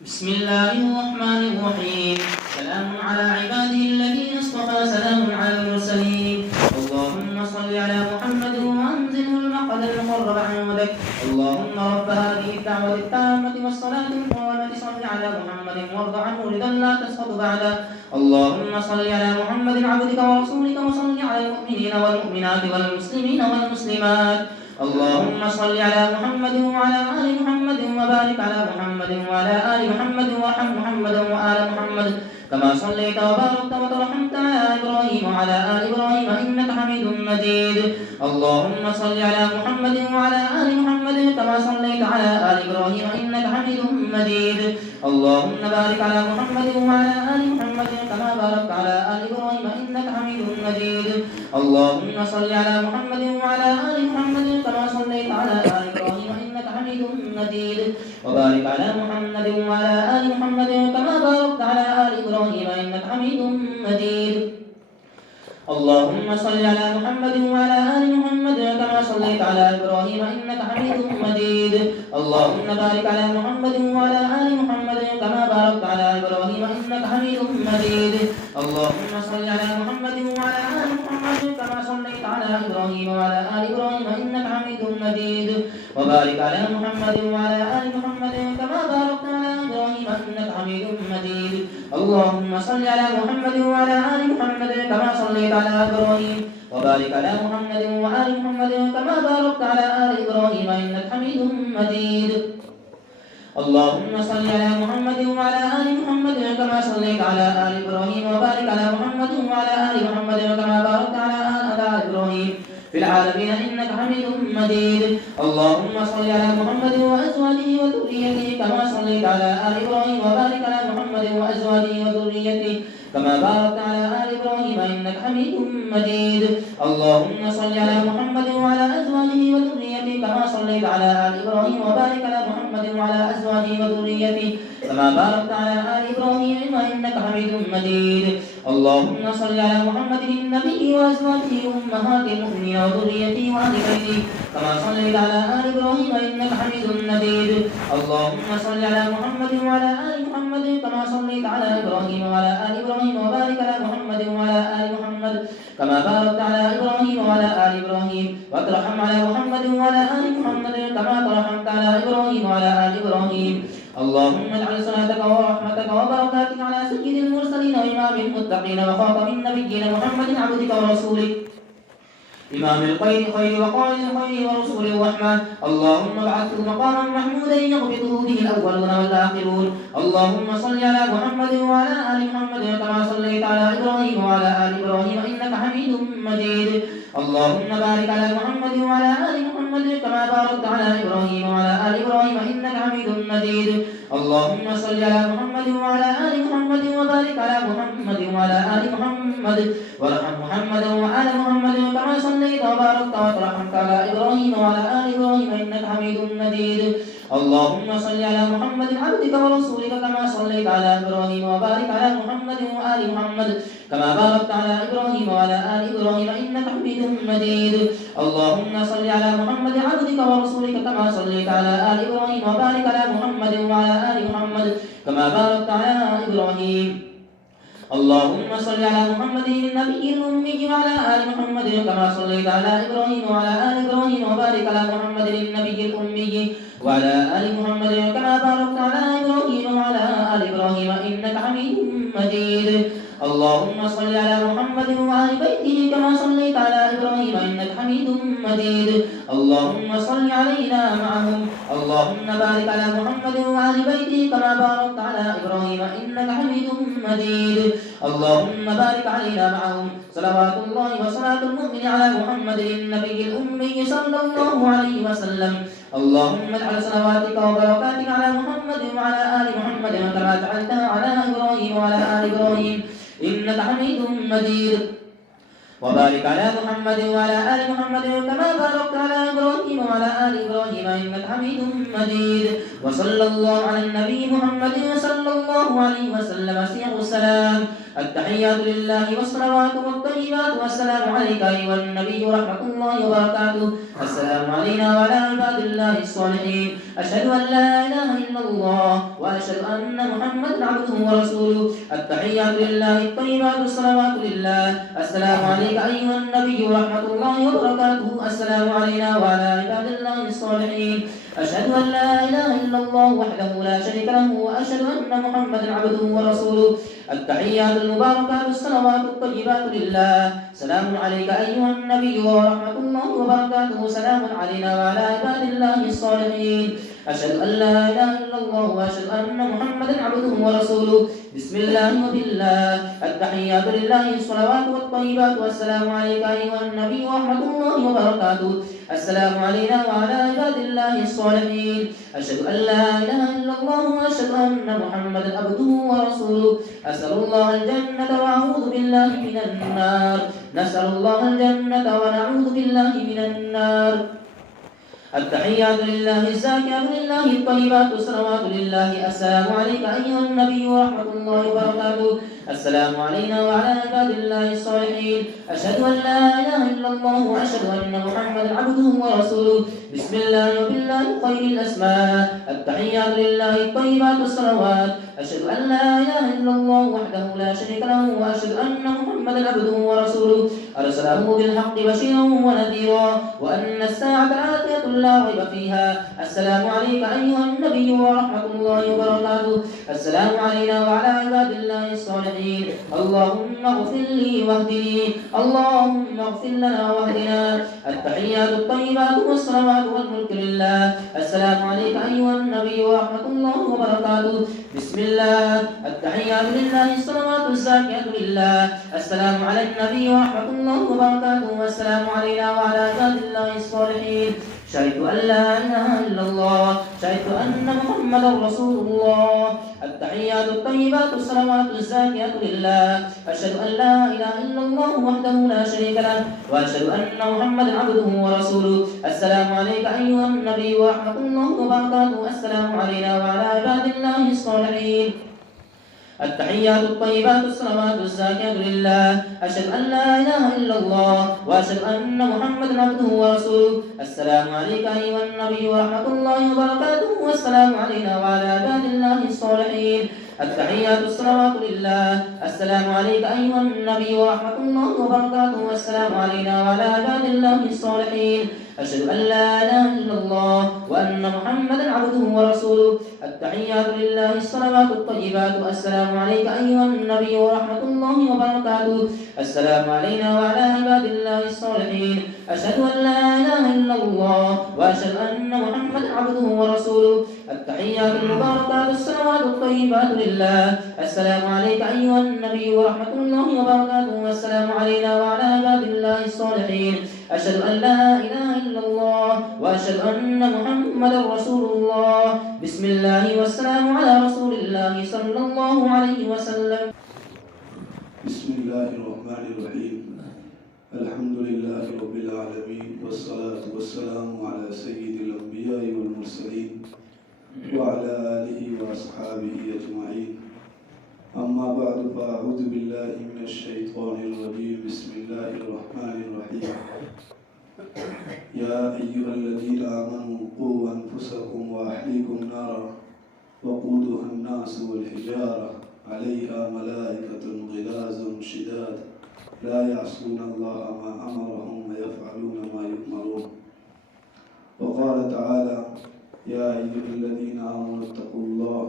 بسم الله الرحمن الرحيم. سلام على عباده الذين اصطفى، سلام على المرسلين. اللهم صل على محمد وأنزله المقعد المقرب عندك. اللهم رب هذه الدعوة التامة والصلاة القائمة صل على محمد وارض عنه رضا لا تسقط بعده. اللهم صل على محمد عبدك ورسولك وصل على المؤمنين والمؤمنات والمسلمين والمسلمات. اللهم صل على محمد وعلى آل محمد وبارك على محمد وعلى آل محمد وارحم محمد وآل محمد كما صليت وباركت وترحمت على إبراهيم وعلى آل إبراهيم إنك حميد مجيد. اللهم صل على محمد وعلى آل محمد كما صليت على آل إبراهيم إنك حميد مجيد. اللهم بارك على محمد وعلى آل محمد كما باركت على آل إبراهيم إنك حميد مجيد. اللهم صل على محمد وعلى آل محمد كما صليت على آل إبراهيم إنك حميد مجيد. وبارك على محمد وعلى آل محمد كما باركت على آل إبراهيم إنك حميد مجيد. اللهم صل على محمد وعلى آل محمد كما صليت على إبراهيم إنك حميد مجيد. اللهم بارك على محمد وعلى آل محمد كما باركت على إبراهيم إنك حميد مجيد. اللهم صل على محمد وعلى آل محمد كما صليت على إبراهيم وعلى آل إبراهيم إنك حميد مجيد. وبارك على محمد وعلى آل محمد كما باركت على إبراهيم إنك حميد مجيد. اللهم صل على محمد وعلى آل محمد كما صليت على إبراهيم وبارك على محمد وآل محمد كما باركت على آل إبراهيم إنك حميد مجيد. اللهم صل على محمد وعلى آل محمد كما صليت على آل إبراهيم وبارك على محمد وعلى آل محمد كما باركت على آل إبراهيم في العالمين إنك حميد مجيد. اللهم صل على محمد وأزواجه وذريته كما صليت على آل إبراهيم وبارك على محمد وأزواجه وذريته كما باركت على آل إبراهيم إنك حميد مجيد. اللهم صل على محمد وعلى أزواجه وذريته كما صليت على آل إبراهيم وبارك على محمد وعلى أزواجه وذريته كما باركت على آل إبراهيم إنك حميد مجيد. اللهم صل على محمد النبي وأزواجه أمهات المؤمنين وذريته وأهل بيته كما صليت على آل إبراهيم إنك حميد مجيد. اللهم صل على محمد وعلى آل محمد كما صليت على إبراهيم وعلى آل إبراهيم وبارك على محمد وعلى آل محمد كما باركت على إبراهيم وعلى آل إبراهيم وترحم على محمد وعلى آل محمد كما ترحمت على إبراهيم وعلى آل إبراهيم. اللهم اجعل صلاتك ورحمتك وبركاتك على سيد المرسلين وإمام المتقين وخاتم النبيين محمد عبدك ورسولك إمام الخير وقائد الخير ورسول الرحمة. اللهم ابعثه مقاما محمودا يغبطه به الأولون والآخرون. اللهم صل على محمد وعلى آل محمد كما صليت على إبراهيم وعلى آل إبراهيم إنك حميد مجيد. اللهم بارك على محمد وعلى آل محمد كما باركت على إبراهيم وعلى آل إبراهيم إنك حميد مجيد. اللهم صل على محمد وعلى آل محمد وبارك على محمد وعلى آل محمد وارحم محمد وآل محمد كما صليت وباركت وترحمت على إبراهيم وعلى آل إبراهيم إنك حميد مجيد. اللهم صل على محمد عبدك ورسولك كما صليت على إبراهيم وبارك على محمد وآل محمد كما باركت على إبراهيم وعلى آل إبراهيم إنك حميد مجيد. اللهم صل على محمد عبدك ورسولك كما صليت على آل إبراهيم وبارك على محمد وعلى آل محمد كما باركت على إبراهيم. اللهم صل على محمد النبي الأمي وعلى آل محمد كما صليت على إبراهيم وعلى آل إبراهيم وبارك على محمد النبي الأمي وعلى آل محمد كما باركت على إبراهيم وعلى آل إبراهيم إنك حميد مجيد. اللهم صل على محمد وآل بيته كما صليت على إبراهيم إنك حميد مجيد. اللهم صل علينا معهم. اللهم بارك على محمد وآل بيته كما باركت على إبراهيم إنك حميد مجيد. اللهم بارك علينا معهم. صلوات الله وصلاة المؤمن على محمد النبي الأمي صلى الله عليه وسلم. اللهم اجعل صلواتك وبركاتك على محمد وعلى آل محمد كما جعلتها على إبراهيم وعلى آل إبراهيم إنك حميد مجيد. وبارك على محمد وعلى آل محمد كما باركت على إبراهيم وعلى آل إبراهيم إنك حميد مجيد. وصلى الله على النبي محمد صلى الله عليه وسلم. صيغ السلام: التحيات لله والصلوات والطيبات والسلام عليك أيها النبي ورحمة الله وبركاته. السلام علينا وعلى عباد الله الصالحين. أشهد أن لا إله إلا الله وأشهد أن محمدا عبده ورسوله. التحيات لله الطيبات الصلوات لله. السلام عليك أيها النبي ورحمة الله وبركاته. السلام علينا وعلى عباد الله الصالحين. أشهد أن لا إله إلا الله وحده لا شريك له وأشهد أن محمدا عبده ورسوله. التحيات المباركات الصلوات الطيبات لله. سلام عليك أيها النبي ورحمة الله وبركاته. سلام علينا وعلى عباد الله الصالحين. أشهد أن لا إله إلا الله وأشهد أن محمدا عبده ورسوله. بسم الله وبالله. التحيات لله الصلوات والطيبات والسلام عليك أيها النبي ورحمة الله وبركاته. السلام علينا وعلى عباد الله الصالحين. أشهد أن لا إله إلا الله وأشهد أن محمدا عبده ورسوله. أسأل الله الجنة وأعوذ بالله من النار. نسأل الله الجنة ونعوذ بالله من النار. التحيات لله الزاكيات لله الطيبات الصلوات لله. السلام عليك أيها النبي ورحمة الله وبركاته. السلام علينا وعلى عباد الله الصالحين. أشهد أن لا إله إلا الله وأشهد أن محمدا عبده ورسوله. بسم الله وبالله خير الأسماء. التحيات لله الطيبات الصلوات. أشهد أن لا إله إلا الله وحده لا شريك له وأشهد أن محمدا عبده ورسوله. أرسله بالحق بشيرا ونذيرا وأن الساعة آتية لا ريب فيها. السلام عليك أيها النبي ورحمة الله وبركاته. السلام علينا وعلى عباد الله الصالحين. اللهم اغفر لي واهدني. اللهم اغفر لنا واهدنا. التحيات الطيبات والصلوات والملك لله. السلام عليك أيها النبي ورحمة الله وبركاته. بسم الله. التحيات لله الصلوات الزاكيات لله. السلام على النبي ورحمة الله وبركاته. والسلام علينا وعلى عباد الله الصالحين. شهدت أن لا إله إلا الله. شهدت أن محمدا رسول الله. التحيات الطيبات الصلوات الزاكيات لله. أشهد أن لا إله إلا الله وحده لا شريك له وأشهد أن محمدا عبده ورسوله. السلام عليك أيها النبي ورحمة الله وبركاته. السلام علينا وعلى عباد الله الصالحين. التحيات الطيبات الصلوات الزاكيات لله. أشهد أن لا إله إلا الله وأشهد أن محمدا عبده ورسوله. السلام عليك أيها النبي ورحمة الله وبركاته. والسلام علينا وعلى عباد الله الصالحين. التحيات الصلوات لله. السلام عليك أيها النبي ورحمة الله وبركاته. والسلام علينا وعلى عباد الله الصالحين. أشهد أن لا إله إلا الله وأن محمدا عبده ورسوله. التحيات لله الصلوات الطيبات. السلام عليك أيها النبي ورحمة الله وبركاته. السلام علينا وعلى عباد الله الصالحين. أشهد أن لا إله إلا الله وأشهد أن محمدا عبده ورسوله. التحيات المباركات الصلوات الطيبات لله. السلام عليك أيها النبي ورحمة الله وبركاته. والسلام علينا وعلى عباد الله الصالحين. أشهد أن لا إله إلا الله وأشهد أن محمدا رسول الله. بسم الله والسلام على رسول الله صلى الله عليه وسلم. بسم الله الرحمن الرحيم. الحمد لله رب العالمين والصلاة والسلام على سيد الأنبياء والمرسلين وعلى آله وأصحابه أجمعين. أما بعد فأعوذ بالله من الشيطان الرجيم. بسم الله الرحمن الرحيم. يا أيها الذين آمنوا قوا أنفسكم وأهليكم نارا وقودها الناس والحجارة عليها ملائكة غلاظ شداد لا يعصون الله ما أمرهم ويفعلون ما يؤمرون. وقال تعالى: يا أيها الذين آمنوا اتقوا الله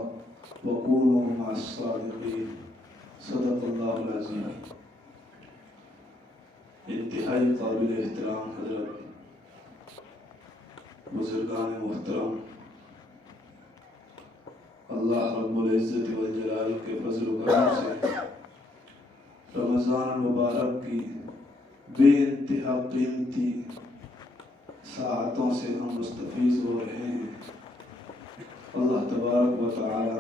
وكونوا مع الصادقين. صدق اللہ العظیم. انتہائی قابل احترام حضرت بزرگان محترم، اللہ رب العزت والجلال کے فضل و کرم سے رمضان المبارک کی بے انتہا قیمتی ساعتوں سے ہم مستفیض ہو رہے ہیں. اللہ تبارک و تعالی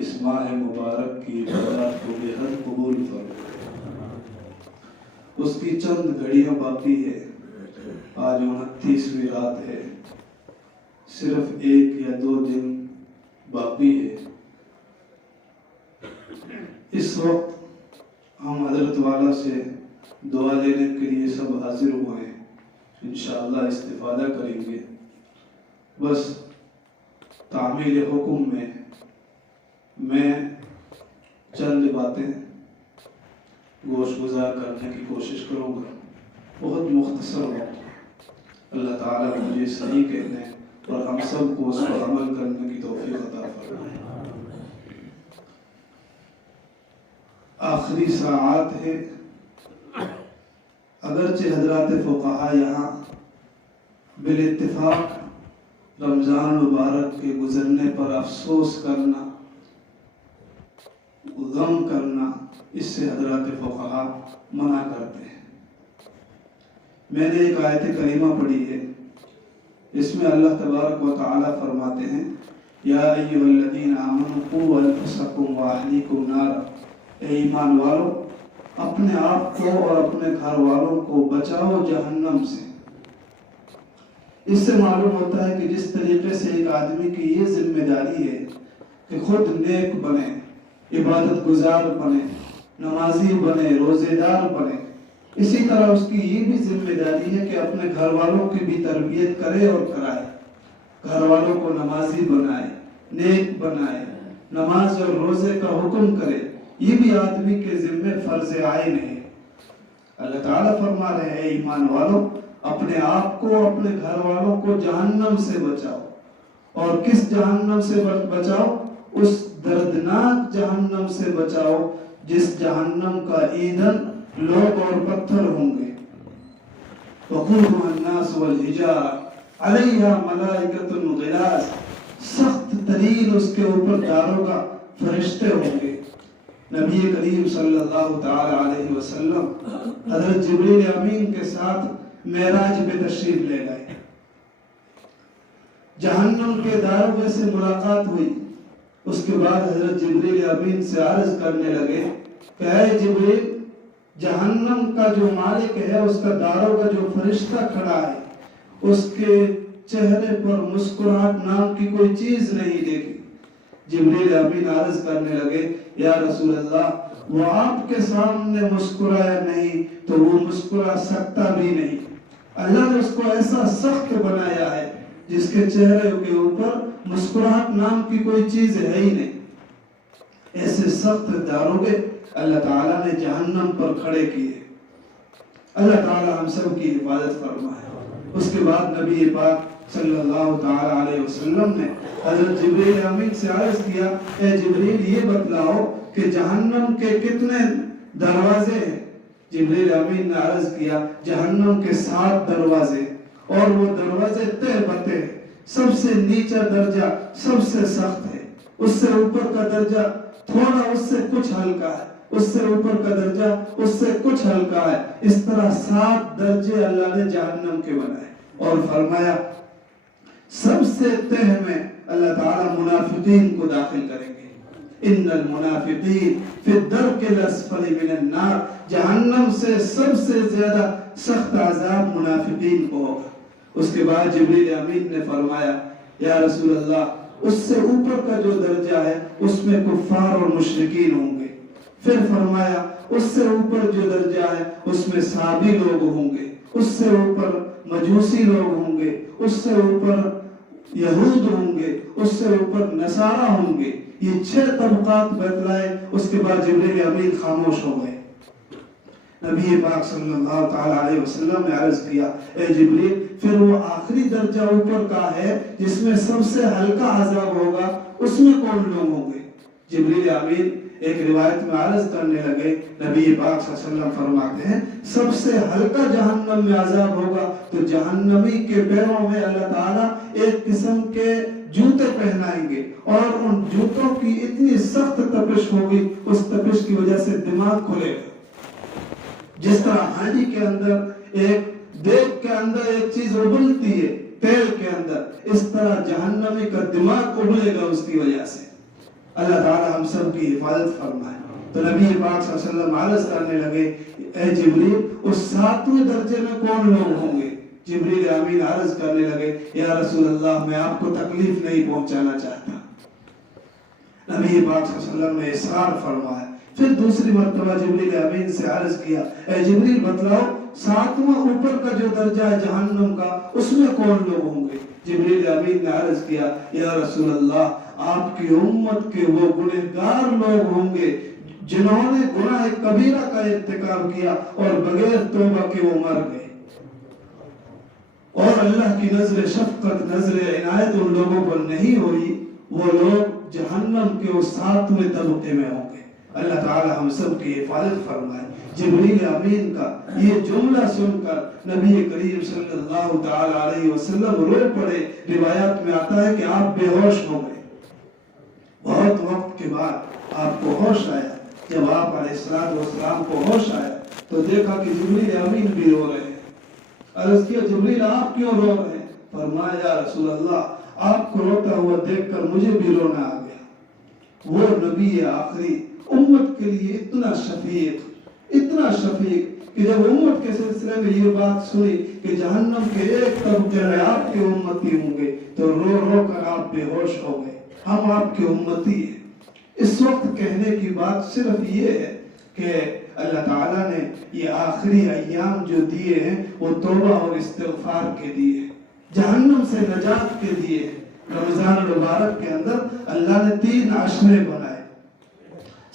اس ماہ مبارک کی عبادات کو بے حد قبول فرمائے. اس کی چند گھڑیاں باقی ہے، آج 29ویں رات ہے، صرف 1 یا 2 دن باقی ہے۔ اس وقت ہم حضرت والا سے دعا لینے کے لیے سب حاضر ہوئے ہیں، انشاءاللہ استفادہ کریں گے۔ بس تعمیل حکم میں چند باتیں گوش گزار کرنے کی کوشش کروں گا، بہت مختصر وقت۔ اللہ تعالیٰ مجھے صحیح کہنے اور ہم سب کو اس پر عمل کرنے کی توفیق عطا فرمائے۔ آخری ساعات ہے، اگرچہ حضرات فقہا یہاں بالاتفاق رمضان مبارک کے گزرنے پر افسوس کرنا، غم کرنا، اس سے حضرات فقہا منع کرتے ہیں۔ میں نے ایک آیت کریمہ پڑھی ہے، اس میں اللہ تبارک و تعالی فرماتے ہیں یا ایھا الذین آمنوا قوا انفسکم واہلیکم نارا، اے ایمان والو اپنے آپ کو اور اپنے گھر والوں کو بچاؤ جہنم سے۔ اس سے معلوم ہوتا ہے کہ جس طریقے سے ایک آدمی کی یہ ذمہ داری ہے کہ خود نیک بنے، عبادت گزار بنے، نمازی بنے، روزے دار بنے، اسی طرح اس کی یہ بھی ذمہ داری ہے کہ اپنے گھر والوں کی بھی تربیت کرے اور کرائے، گھر والوں کو نمازی بنائے، نیک بنائے، نماز اور روزے کا حکم کرے۔ یہ بھی آدمی کے ذمہ فرض عین ہے۔ اللہ تعالیٰ فرما رہے ہیں اے ایمان والو اپنے آپ کو، اپنے گھر والوں کو جہنم سے بچاؤ۔ اور کس جہنم سے بچاؤ؟ اس دردناک جہنم سے بچاؤ جس جہنم کا ایندھن لوگ اور پتھر ہوں گے۔ وقودها الناس والحجارہ علیہا ملائکۃ غلاظ، سخت ترین اس کے اوپر داروغہ فرشتے ہوں گے۔ نبی کریم صلی اللہ تعالی علیہ وسلم حضرت جبریل امین کے ساتھ معراج پہ تشریف لے گئے، جہنم کے داروغے سے ملاقات ہوئی۔ اس کے بعد حضرت جبریل امین سے عرض کرنے لگے کہ اے جبریل، جہنم کا جو مالک ہے، اس کا داروغہ جو فرشتہ کھڑا ہے، اس کے چہرے پر مسکراہٹ نام کی کوئی چیز نہیں دیکھی۔ جبریل امین عرض کرنے لگے یا رسول اللہ وہ آپ کے سامنے مسکرایا نہیں تو وہ مسکرا سکتا بھی نہیں۔ اللہ نے اس کو ایسا سخت بنایا ہے جس کے چہرے کے اوپر مسکراہٹ نام کی کوئی چیز ہے ہی نہیں۔ ایسے سخت داروغے اللہ تعالیٰ نے جہنم پر کھڑے کیے۔ اللہ تعالیٰ ہم سب کی حفاظت فرمائے۔ اس کے بعد نبی پاک صلی اللہ تعالی علیہ وسلم نے حضرت جبریل امین سے عرض کیا اے جبریل یہ بتلاؤ کہ جہنم کے کتنے دروازے ہیں؟ جبریل امین نے عرض کیا جہنم کے 7 دروازے، اور وہ دروازے تہ بتے، سب سے نیچا درجہ سب سے سخت ہے، اس سے اوپر کا درجہ تھوڑا اس سے کچھ ہلکا ہے، اس سے اوپر کا درجہ اس سے کچھ ہلکا ہے۔ اس طرح 7 درجے اللہ نے جہنم کے بنائے، اور فرمایا سب سے تہ میں اللہ تعالیٰ منافقین کو داخل کریں گے۔ ان المنافقین فی الدرک الاسفل من النار، جہنم سے سب سے زیادہ سخت عذاب منافقین کو ہوگا۔ اس کے بعد جبریل امین نے فرمایا یا رسول اللہ اس سے اوپر کا جو درجہ ہے اس میں کفار اور مشرکین ہوں گے۔ پھر فرمایا اس سے اوپر جو درجہ ہے اس میں صحابی لوگ ہوں گے، اس سے اوپر مجوسی لوگ ہوں گے، اس سے اوپر یہود ہوں گے، اس سے اوپر نصارہ ہوں گے۔ یہ 6 طبقات بتلائے۔ اس کے بعد جبریل امین خاموش ہو گئے۔ نبی پاک صلی اللہ تعالی علیہ وسلم نے عرض کیا اے جبریل پھر وہ آخری درجہ اوپر کا ہے جس میں سب سے ہلکا عذاب ہوگا، اس میں کون لوگ ہوں گے؟ جبریل امین ایک روایت میں عرض کرنے لگے نبی پاک صلی اللہ علیہ وسلم فرماتے ہیں سب سے ہلکا جہنم میں عذاب ہوگا تو جہنمی کے پیروں میں اللہ تعالیٰ ایک قسم کے جوتے پہنائیں گے، اور ان جوتوں کی اتنی سخت تپش ہوگی، اس تپش کی وجہ سے دماغ کھلے گا۔ جس طرح ہانڈی کے اندر ایک دیگ کے اندر ایک چیز ابلتی ہے تیل کے اندر، اس طرح جہنمی کا دماغ ابلے گا اس کی وجہ سے۔ اللہ تعالی ہم سب کی حفاظت فرمائے۔ تو نبی پاک صلی اللہ علیہ وسلم عرض کرنے لگے اے جبریل اس 7ویں درجے میں کون لوگ ہوں گے؟ جبریل امین عرض کرنے لگے یا رسول اللہ میں آپ کو تکلیف نہیں پہنچانا چاہتا۔ نبی پاک صلی اللہ علیہ وسلم نے اصرار فرمایا، پھر دوسری مرتبہ جبریل امین سے عرض کیا اے جبریل بتلاؤ 7واں اوپر کا جو درجہ ہے جہنم کا اس میں کون لوگ ہوں گے؟ جبریل امین نے عرض کیا یا رسول اللہ آپ کی امت کے وہ گنہگار لوگ ہوں گے جنہوں نے گناہ کبیرہ کا ارتکاب کیا اور بغیر توبہ کے وہ مر گئے، اور اللہ کی نظر شفقت نظر عنایت ان لوگوں پر نہیں ہوئی، وہ لوگ جہنم کے اس 7ویں طبقے میں ہوں گے۔ اللہ تعالی ہم سب کی حفاظت فرمائے۔ جبریل امین کا یہ جملہ سن کر نبی کریم صلی اللہ تعالی علیہ وسلم رو پڑے۔ روایات میں آتا ہے کہ آپ بے ہوش ہو گئے۔ بہت وقت کے بعد آپ کو ہوش آیا۔ جب آپ علیہ السلام کو ہوش آیا تو دیکھا کہ جبریل امین بھی رو رہے ہیں۔ عرض کیا جبریل آپ کیوں رو رہے ہیں؟ فرمایا یا رسول اللہ آپ کو روتا ہوا دیکھ کر مجھے بھی رونا آ گیا۔ وہ نبی آخری امت کے لیے اتنا شفیق کہ جب امت کے سلسلے میں یہ بات سنی کہ جہنم کے ایک طبقے میں آپ کے امتی ہوں گے تو رو رو کر آپ بے ہوش ہو گئے۔ ہم آپ کے امتی ہیں۔ اس وقت کہنے کی بات صرف یہ ہے کہ اللہ تعالیٰ نے یہ آخری ایام جو دیے ہیں وہ توبہ اور استغفار کے دیے ہیں، جہنم سے نجات کے دیے ہیں۔ رمضان المبارک کے اندر اللہ نے 3 عشرے بنائے۔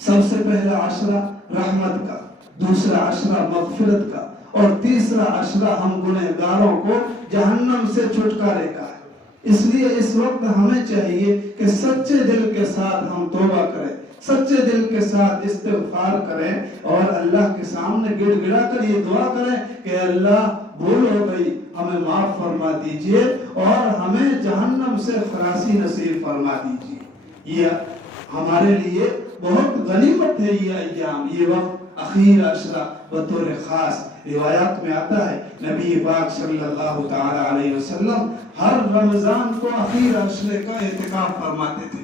سب سے پہلا عشرہ رحمت کا، دوسرا عشرہ مغفرت کا، اور تیسرا عشرہ ہم گنہگاروں کو جہنم سے چھٹکارے کا ہے۔ اس لیے اس وقت ہمیں چاہیے کہ سچے دل کے ساتھ ہم توبہ کریں، سچے دل کے ساتھ استغفار کریں اور اللہ کے سامنے گڑ گڑا کر یہ دعا کریں کہ اللہ بھول ہو گئی ہمیں معاف فرما دیجئے اور ہمیں جہنم سے خلاصی نصیب فرما دیجئے۔ یہ ہمارے لیے بہت غنیمت ہے یہ ایام، یہ وقت اخیر عشرہ بطور خاص۔ روایات میں آتا ہے نبی پاک صلی اللہ تعالی علیہ وسلم ہر رمضان کو اخیر عشرے کا اعتکاف فرماتے تھے۔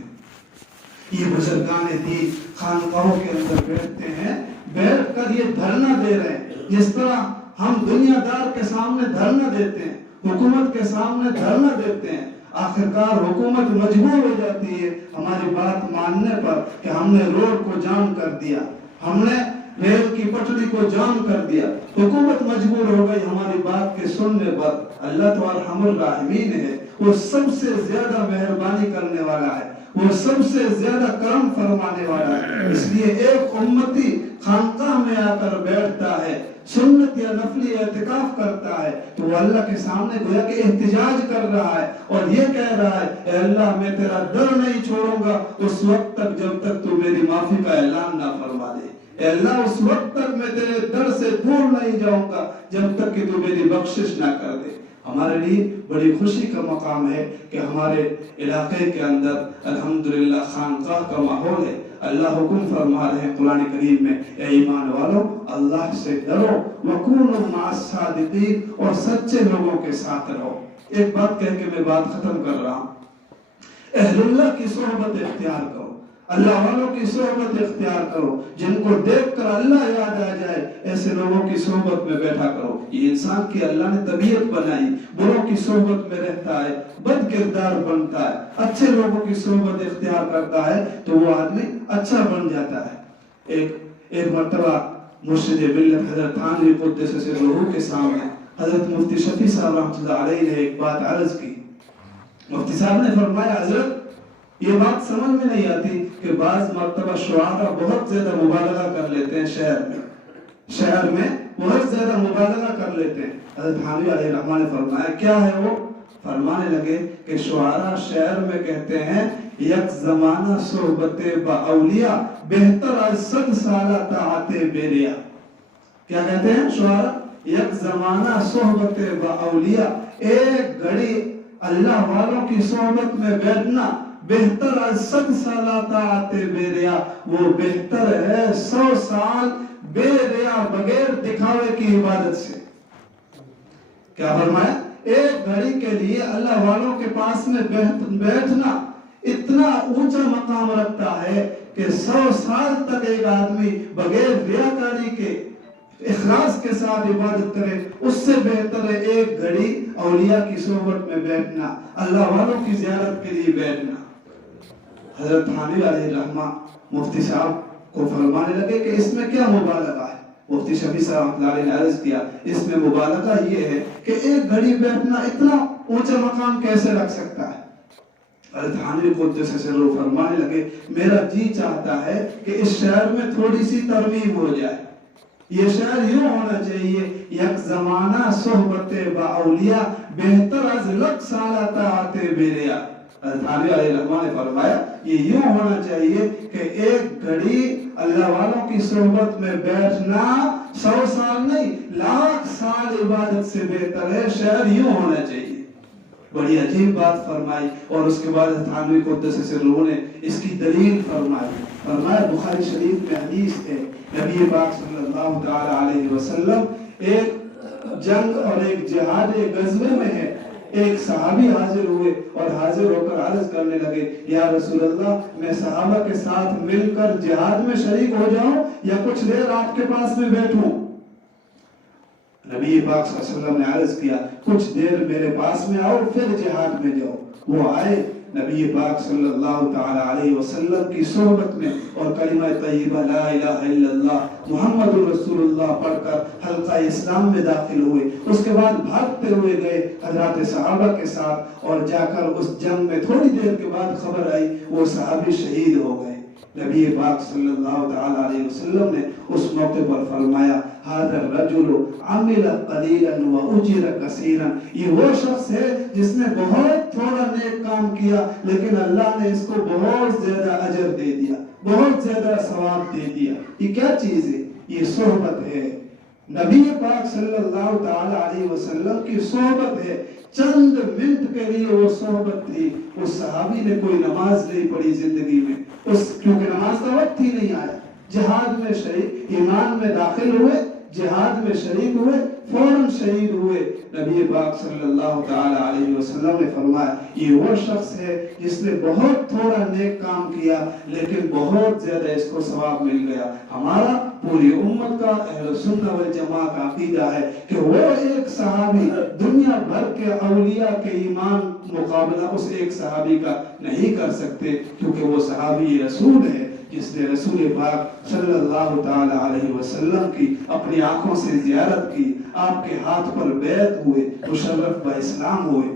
یہ بزرگان دین خانقاہوں کے اندر بیٹھتے ہیں، بیٹھ کر یہ دھرنا دے رہے ہیں جس طرح ہم دنیا دار کے سامنے دھرنا دیتے ہیں، حکومت کے سامنے دھرنا دیتے ہیں۔ آخرکار حکومت مجبور ہو جاتی ہے ہماری بات ماننے پر کہ ہم نے روڈ کو جام کر دیا، ہم نے ریل کی پٹری کو جام کر دیا، حکومت مجبور ہو گئی ہماری بات کے سننے پر۔ اللہ تو ارحم الراحمین ہے، وہ سب سے زیادہ مہربانی کرنے والا ہے، وہ سب سے زیادہ کرم فرمانے والا ہے۔ اس لیے ایک امتی خانقاہ میں آ کر بیٹھتا ہے، سنت یا نفلی اعتکاف کرتا ہے تو وہ اللہ کے سامنے گویا کہ احتجاج کر رہا ہے اور یہ کہہ رہا ہے اے اللہ میں تیرا در نہیں چھوڑوں گا اس وقت تک جب تک تو میری معافی کا اعلان نہ فرما دے۔ اے اللہ اس وقت تک میں تیرے در سے دور نہیں جاؤں گا جب تک کہ تو میری بخشش نہ کر دے۔ ہمارے لیے بڑی خوشی کا مقام ہے کہ ہمارے علاقے کے اندر الحمدللہ خانقاہ کا ماحول ہے۔ اللہ حکم فرما رہے ہیں قرآن کریم میں اے ایمان والو اللہ سے ڈرو وَكُونُوا مَعَ الصَّادِقِينَ اور سچے لوگوں کے ساتھ رہو۔ ایک بات کہہ کے میں بات ختم کر رہا ہوں، اہل اللہ کی صحبت اختیار کرو، اللہ والوں کی صحبت اختیار کرو، جن کو دیکھ کر اللہ یاد آ جائے ایسے لوگوں کی صحبت میں بیٹھا کرو۔ یہ انسان کی اللہ نے طبیعت بنائی، بروں کی صحبت میں رہتا ہے بد کردار بنتا ہے، اچھے لوگوں کی صحبت اختیار کرتا ہے تو وہ آدمی اچھا بن جاتا ہے۔ ایک مرتبہ مرشد ملت حضرت تھانوی قدس سرہ کے سامنے حضرت مفتی شفیع صاحب رحمۃ اللہ علیہ نے ایک بات عرض کی۔ مفتی صاحب نے فرمایا حضرت یہ بات سمجھ میں نہیں آتی کہ بعض مرتبہ شعراء بہت زیادہ مبالغہ کر لیتے ہیں، شعر میں بہت زیادہ مبالغہ کر لیتے ہیں۔ حضرت تھانوی علیہ الرحمٰن نے فرمایا کیا ہے وہ؟ فرمانے لگے کہ شعراء شعر میں کہتے ہیں یک زمانہ صحبت با اولیاء بہتر از 100 سالہ طاعت بیریا۔ کیا کہتے ہیں شعراء؟ یک زمانہ صحبت با اولیاء، ایک گھڑی اللہ والوں کی صحبت میں بیٹھنا بہتر از 100 سالہ طاعت بیریا، وہ بہتر ہے 100 سال بے ریا بغیر دکھاوے کی عبادت سے۔ کیا فرمایا؟ ایک گھڑی کے لیے اللہ والوں کے پاس میں بیٹھنا اتنا اونچا مقام رکھتا ہے کہ 100 سال تک ایک آدمی بغیر ریاکاری کے اخلاص کے ساتھ عبادت کرے، اس سے بہتر ہے ایک گھڑی اولیاء کی صحبت میں بیٹھنا، اللہ والوں کی زیارت کے لیے بیٹھنا۔ حضرت حامد علیہ الرحمہ مفتی صاحب کو فرمانے لگے کہ اس میں کیا مبالغہ ہے؟ مفتی شفیع صاحب رحمۃ اللہ علیہ نے عرض کیا اس میں مبالغہ یہ ہے کہ ایک گھڑی بیٹھنا اتنا اونچا مقام کیسے رکھ سکتا ہے؟ حضرت حامد قدس سرہ فرمانے لگے میرا جی چاہتا ہے کہ اس شہر میں تھوڑی سی ترمیم ہو جائے، یہ شہر یوں ہونا چاہیے، یک زمانہ صحبت با اولیاء بہتر از لک سالہ طاعت بیریا۔ حضرت حامد علیہ الرحمہ نے فرمایا یہ یوں ہونا چاہیے کہ ایک گھڑی اللہ والوں کی صحبت میں بیٹھنا 100 سال نہیں 1,00,000 سال عبادت سے بہتر ہے، شہر یوں ہونا چاہیے۔ بڑی عجیب بات فرمائی، اور اس کے بعد حضرت حامد قدس سرہ نے اس کی دلیل فرمایا بخاری شریف میں حدیث ہے، نبی پاک صلی اللہ تعالی علیہ وسلم ایک جنگ اور ایک جہاد غزوے میں ہے، ایک صحابی حاضر ہوئے اور حاضر ہو کر عرض کرنے لگے یا رسول اللہ میں صحابہ کے ساتھ مل کر جہاد میں شریک ہو جاؤں یا کچھ دیر آپ کے پاس میں بیٹھوں؟ نبی پاک صلی اللہ علیہ وسلم نے عرض کیا کچھ دیر میرے پاس میں آؤ پھر جہاد میں جاؤ۔ وہ آئے نبی پاک صلی اللہ تعالی علیہ وسلم کی صحبت میں اور کلمہ طیبہ لا الہ الا اللہ محمد رسول اللہ پڑھ کر حلقہ اسلام میں داخل ہوئے۔ اس کے بعد بھاگتے ہوئے گئے حضرات صحابہ کے ساتھ، اور جا کر اس جنگ میں تھوڑی دیر کے بعد خبر آئی وہ صحابی شہید ہو گئے۔ نبی پاک صلی اللہ تعالی علیہ وسلم نے اس موقع پر فرمایا هذا الرجل عمل قليلا واجر كثيرا، یہ وہ شخص ہے جس نے بہت تھوڑا نیک کام کیا لیکن اللہ نے اس کو بہت زیادہ اجر دے دیا، بہت زیادہ ثواب دے دیا۔ یہ کیا چیز ہے؟ یہ صحبت ہے، نبی پاک صلی اللہ تعالی علیہ وسلم کی صحبت ہے۔ چند منٹ کے لیے وہ صحبت تھی، اس صحابی نے کوئی نماز نہیں پڑھی زندگی میں، کیونکہ نماز کا وقت ہی نہیں آیا، جہاد میں شریک ایمان میں داخل ہوئے، جہاد میں شریک ہوئے، فوراً شہید ہوئے۔ نبی پاک صلی اللہ تعالی علیہ وسلم نے فرمایا یہ وہ شخص ہے جس نے بہت تھوڑا نیک کام کیا لیکن بہت زیادہ اس کو ثواب مل گیا۔ ہمارا پوری امت کا اہل سنت والجماعہ کا عقیدہ ہے کہ وہ ایک صحابی دنیا بھر کے اولیاء کے ایمان مقابلہ اس ایک صحابی کا نہیں کر سکتے، کیونکہ وہ صحابی رسول ہے جس نے رسول پاک صلی اللہ تعالی علیہ وسلم کی اپنی آنکھوں سے زیارت کی، آپ کے ہاتھ پر بیعت ہوئے، مشرف با اسلام ہوئے۔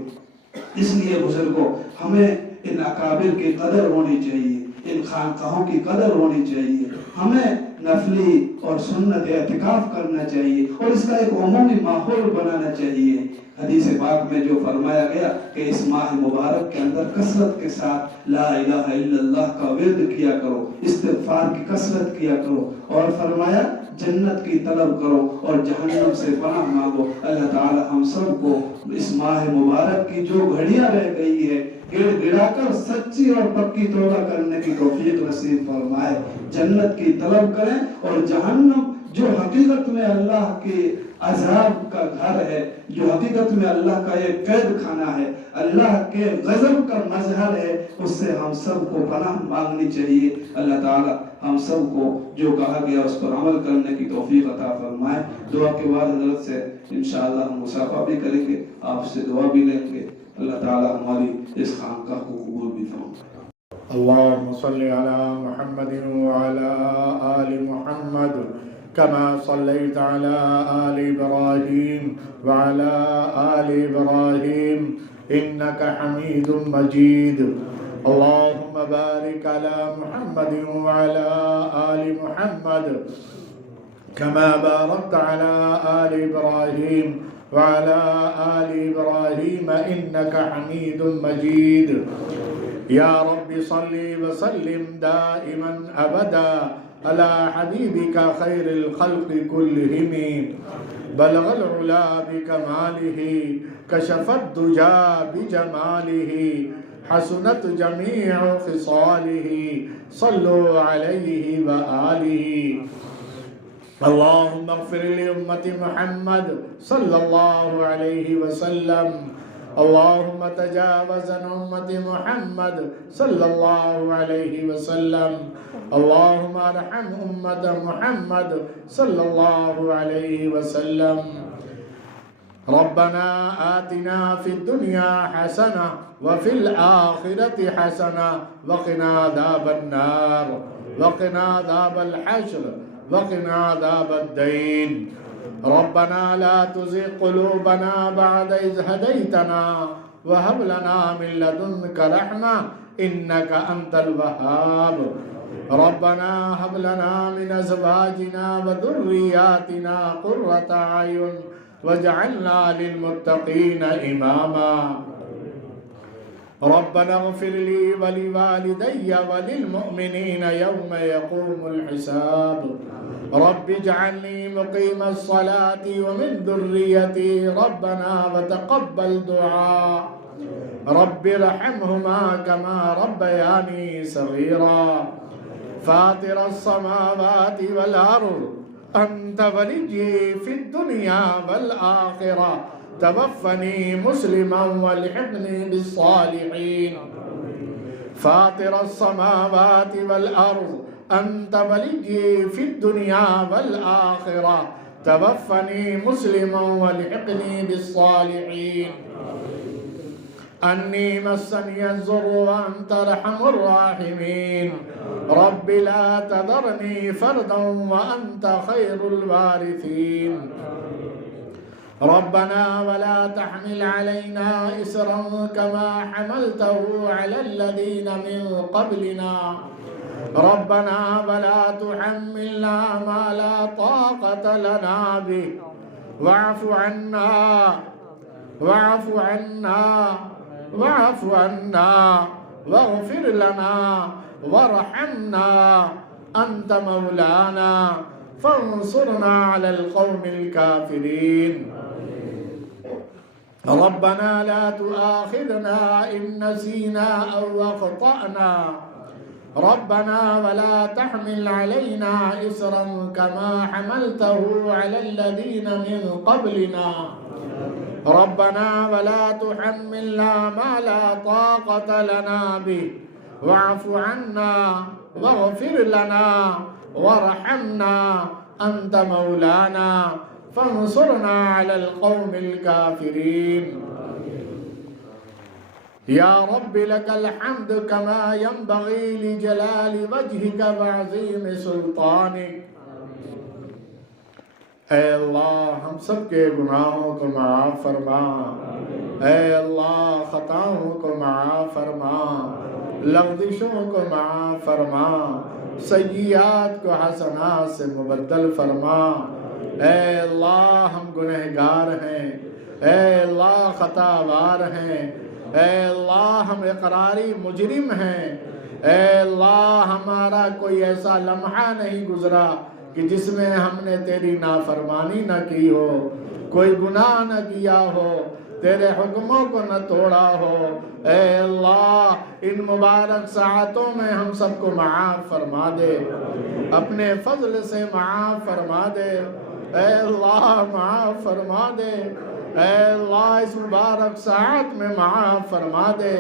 اس لیے بزرگوں ہمیں ان اکابر کی قدر ہونی چاہیے، ان خانقاہوں کی قدر ہونی چاہیے، ہمیں نفلی اور سنت اعتکاف کرنا چاہیے اور اس کا ایک عمومی ماحول بنانا چاہیے۔ حدیث پاک میں جو فرمایا گیا کہ اس ماہ مبارک کے اندر کثرت کے ساتھ لا الہ الا اللہ کا ورد کیا کرو، استغفار کی کثرت کیا کرو، اور فرمایا جنت کی طلب کرو اور جہنم سے پناہ مانگو۔ اللہ تعالی ہم سب کو اس ماہ مبارک کی جو گھڑیاں رہ گئی ہے گڑ گڑا کر سچی اور پکی توبہ کرنے کی توفیق نصیب فرمائے، جنت کی طلب کریں، اور جہنم جو حقیقت میں اللہ کے عذاب کا گھر ہے، جو حقیقت میں اللہ کا ایک قید خانہ ہے، اللہ کے غضب کا مظہر ہے، اس سے ہم سب کو پناہ مانگنی چاہیے۔ اللہ تعالی ہم سب کو جو کہا گیا اس پر عمل کرنے کی توفیق عطا فرمائے۔ دعا کے بعد حضرت سے انشاءاللہ ہم مصافحہ بھی کریں گے، آپ سے دعا بھی لیں گے۔ اللہ تعالی ہماری اس خانقاہ کو قبول بھی فرمائے۔ اللهم صل على محمد وعلى آل محمد كما صليت على آل إبراهيم وعلى آل إبراهيم إنك حميد مجيد اللهم بارك على محمد وعلى آل محمد كما باركت على آل إبراهيم وعلى آل إبراهيم إنك حميد مجيد يا رب صل وسلم دائما أبدا على حبيبك خير الخلق كلهم بلغ العلا بكماله كشف الدجى بجماله حسنت جميع خصاله صلوا عليه وآله اللهم اغفر لأمة محمد صلى الله عليه وسلم اللهم تجاوز عن أمة محمد صلى الله عليه وسلم. اللهم ارحم أمة محمد صلى الله عليه وسلم. ربنا آتنا في الدنيا حسنة وفي الآخرة حسنة وقنا عذاب النار وقنا عذاب الحشر وقنا عذاب الدين. ربنا لا تزغ قلوبنا بعد إذ هديتنا وهب لنا من لدنك رحمة إنك أنت الوهاب. ربنا هب لنا من أزواجنا وذرياتنا قرة أعين واجعلنا للمتقين إماما. ربنا اغفر لي ولوالدي وللمؤمنين يوم يقوم الحساب. رب اجعلني مقيم الصلاة ومن ذريتي ربنا وتقبل دعاء. رب ارحمهما كما ربياني صغيرا. فاطر السماوات والأرض أنت وليي في الدنيا والآخرة توفني مسلما والحقني بالصالحين. فاطر السماوات والأرض أنت وليي في الدنيا والآخرة توفني مسلما والحقني بالصالحين. أني مسني الضر وأنت أرحم الراحمين. رب لا تذرني فردا وأنت خير الوارثين. ربنا ولا تحمل علينا إصرا كما حملته على الذين من قبلنا. ربنا ولا تحملنا ما لا طاقة لنا به واعف عنا واعف عنا واعف عنا واغفر لنا وارحمنا أنت مولانا فانصرنا على القوم الكافرين. ربنا لا تؤاخذنا إن نسينا أو أخطأنا. ربنا ولا تحمل علينا إصرا كما حملته على الذين من قبلنا. ربنا ولا تحملنا ما لا طاقة لنا به واعف عنا واغفر لنا وارحمنا أنت مولانا فانصرنا على القوم الكافرين. يا رب لك الحمد كما ينبغي لجلال وجهك وعظيم سلطانك. اے اللہ ہم سب کے گناہوں کو معاف فرما. اے اللہ خطاؤں کو معاف فرما. لغزشوں کو معاف فرما. سیئات کو حسنات سے مبدل فرما. اے اللہ ہم گنہگار ہیں. اے اللہ خطا وار ہیں. اے اللہ ہم اقراری مجرم ہیں. اے اللہ ہمارا کوئی ایسا لمحہ نہیں گزرا کہ جس میں ہم نے تیری نافرمانی نہ کی ہو, کوئی گناہ نہ کیا ہو, تیرے حکموں کو نہ توڑا ہو. اے اللہ ان مبارک ساعتوں میں ہم سب کو معاف فرما دے. اپنے فضل سے معاف فرما دے. اے اللہ معاف فرما دے. اے اللہ اس مبارک ساعت میں معاف فرما دے.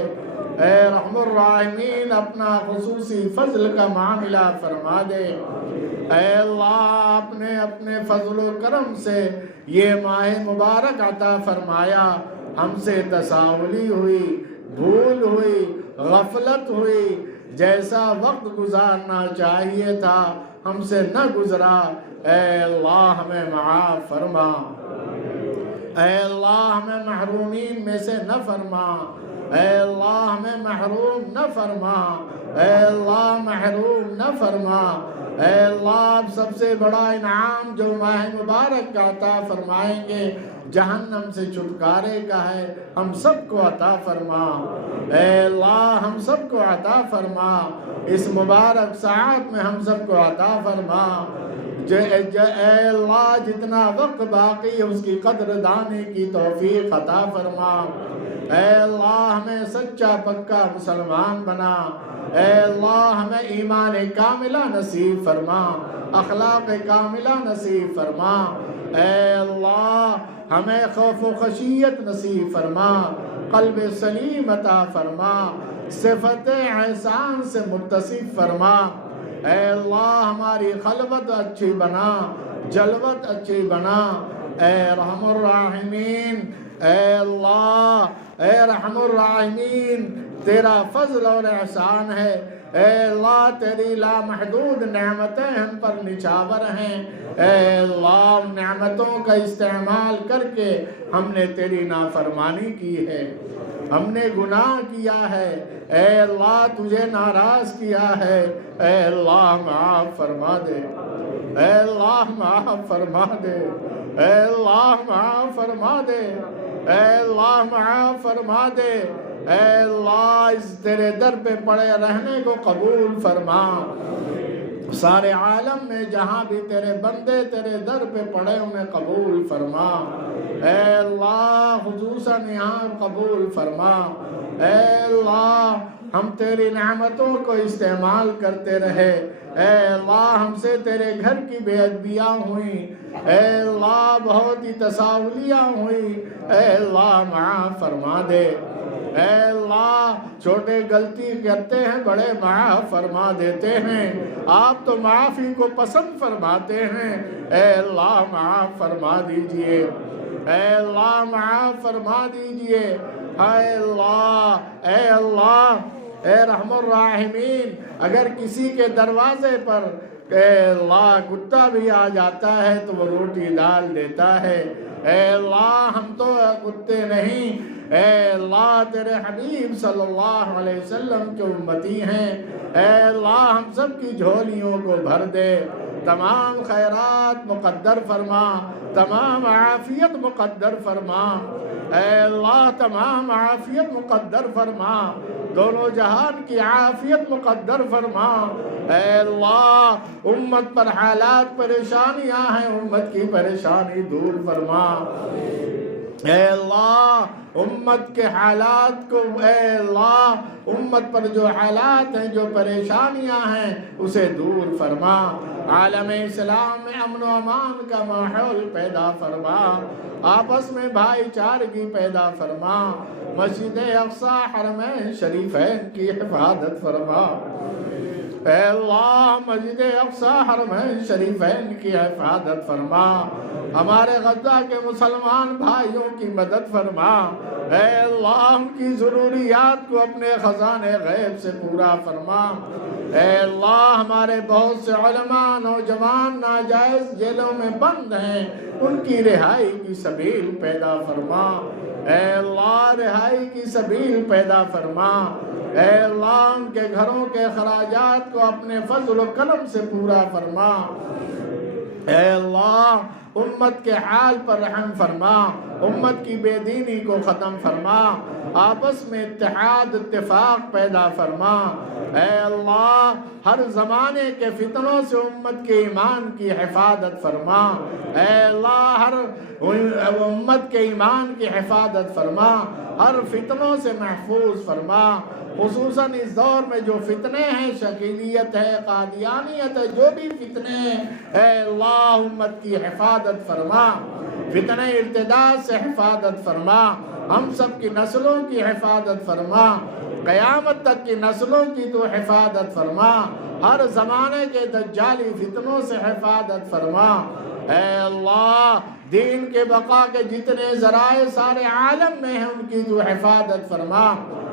اے رحم الراحمین اپنا خصوصی فضل کا معاملہ فرما دے. اے اللہ اپنے فضل و کرم سے یہ ماہ مبارک عطا فرمایا. ہم سے تساہلی ہوئی, بھول ہوئی, غفلت ہوئی, جیسا وقت گزارنا چاہیے تھا ہم سے نہ گزرا. اے اللہ ہمیں معاف فرما. اے اللہ ہمیں محرومین میں سے نہ فرما. اے اللہ ہمیں محروم نہ فرما. اے اللہ محروم نہ فرما. اے اللہ سب سے بڑا انعام جو ماہ مبارک کا عطا فرمائیں گے جہنم سے چھٹکارے کا ہے, ہم سب کو عطا فرما. اے اللہ ہم سب کو عطا فرما. اس مبارک ساعت میں ہم سب کو عطا فرما. اے اللہ جتنا وقت باقی ہے اس کی قدر دانے کی توفیق عطا فرما. اے اللہ ہمیں سچا پکا مسلمان بنا. اے اللہ ہمیں ایمان کاملہ نصیب فرما, اخلاق کاملہ نصیب فرما. اے اللہ ہمیں خوف و خشیت نصیب فرما, قلب سلیم عطا فرما، صفت احسان سے متصف فرما۔ اے اللہ ہماری خلوت اچھی بنا، جلوت اچھی بنا۔ اے رحم الراحمین، اے اللہ، اے رحم الراحمین، تیرا فضل اور احسان ہے۔ اے اللہ تیری لامحدود نعمتیں ہم پر نچھاور ہیں۔ اے اللہ ان نعمتوں کا استعمال کر کے ہم نے تیری نافرمانی کی ہے، ہم نے گناہ کیا ہے۔ اے اللہ تجھے ناراض کیا ہے۔ اے اللہ معاف فرما دے، اے اللہ معاف فرما دے، اے اللہ معاف فرما دے، اے اللہ معاف فرما دے۔ اے اللہ اس تیرے در پہ پڑے رہنے کو قبول فرما۔ سارے عالم میں جہاں بھی تیرے بندے تیرے در پہ پڑے انہیں قبول فرما۔ اے اللہ خصوصاً یہاں قبول فرما۔ اے اللہ ہم تیری نعمتوں کو استعمال کرتے رہے۔ اے اللہ ہم سے تیرے گھر کی بے ادبیاں ہوئیں، اے اللہ بہت ہی تساہلیاں ہوئیں، اے اللہ معاف فرما دے۔ اے اللہ چھوٹے غلطی کرتے ہیں، بڑے معاف فرما دیتے ہیں، آپ تو معافی کو پسند فرماتے ہیں۔ اے اللہ معاف فرما دیجئے، اے اللہ معاف فرما دیجئے۔ اے اللہ، اے اللہ، اے رحم الراحمین، اگر کسی کے دروازے پر اے اللہ کتا بھی آ جاتا ہے تو وہ روٹی ڈال دیتا ہے۔ اے اللہ ہم تو کتے نہیں، اے اللہ تیرے حبیب صلی اللہ علیہ وسلم کے امتی ہیں۔ اے اللہ ہم سب کی جھولیوں کو بھر دے، تمام خیرات مقدر فرما، تمام عافیت مقدر فرما۔ اے اللہ تمام عافیت مقدر فرما، دونوں جہان کی عافیت مقدر فرما۔ اے اللہ امت پر حالات پریشانیاں ہیں، امت کی پریشانی دور فرما۔ اے اللہ امت کے حالات کو، اے اللہ امت پر جو حالات ہیں، جو پریشانیاں ہیں اسے دور فرما۔ عالم اسلام میں امن و امان کا ماحول پیدا فرما، آپس میں بھائی چارگی پیدا فرما، مسجد اقصی حرمین شریفین کی حفاظت فرما۔ اے اللہ مسجد اقصی حرمین شریفین کی حفاظت فرما، ہمارے غزہ کے مسلمان بھائیوں کی مدد فرما۔ اے اللہ ان کی ضروریات کو اپنے خزانے غیب سے پورا فرما۔ اے اللہ ہمارے بہت سے علماء نوجوان ناجائز جیلوں میں بند ہیں، ان کی رہائی کی سبیل پیدا فرما۔ اے اللہ رہائی کی سبیل پیدا فرما۔ اے اللہ ان کے گھروں کے خراجات کو اپنے فضل و کرم سے پورا فرما۔ اے اللہ امت کے حال پر رحم فرما، امت کی بے دینی کو ختم فرما، آپس میں اتحاد اتفاق پیدا فرما۔ اے اللہ ہر زمانے کے فتنوں سے امت کے ایمان کی حفاظت فرما۔ اے اللہ ہر امت کے ایمان کی حفاظت فرما، ہر فتنوں سے محفوظ فرما۔ خصوصاً اس دور میں جو فتنے ہیں، شکیلیت ہے، قادیانیت ہے، جو بھی فتنے ہیں، اے اللہ امت کی حفاظت فرما، فتنہ ارتداد سے حفاظت فرما، ہم سب کی نسلوں کی حفاظت فرما، قیامت تک کی نسلوں کی تو حفاظت فرما، ہر زمانے کے دجالی فتنوں سے حفاظت فرما۔ اے اللہ دین کے بقا کے جتنے ذرائع سارے عالم میں ہیں ان کی تو حفاظت فرما،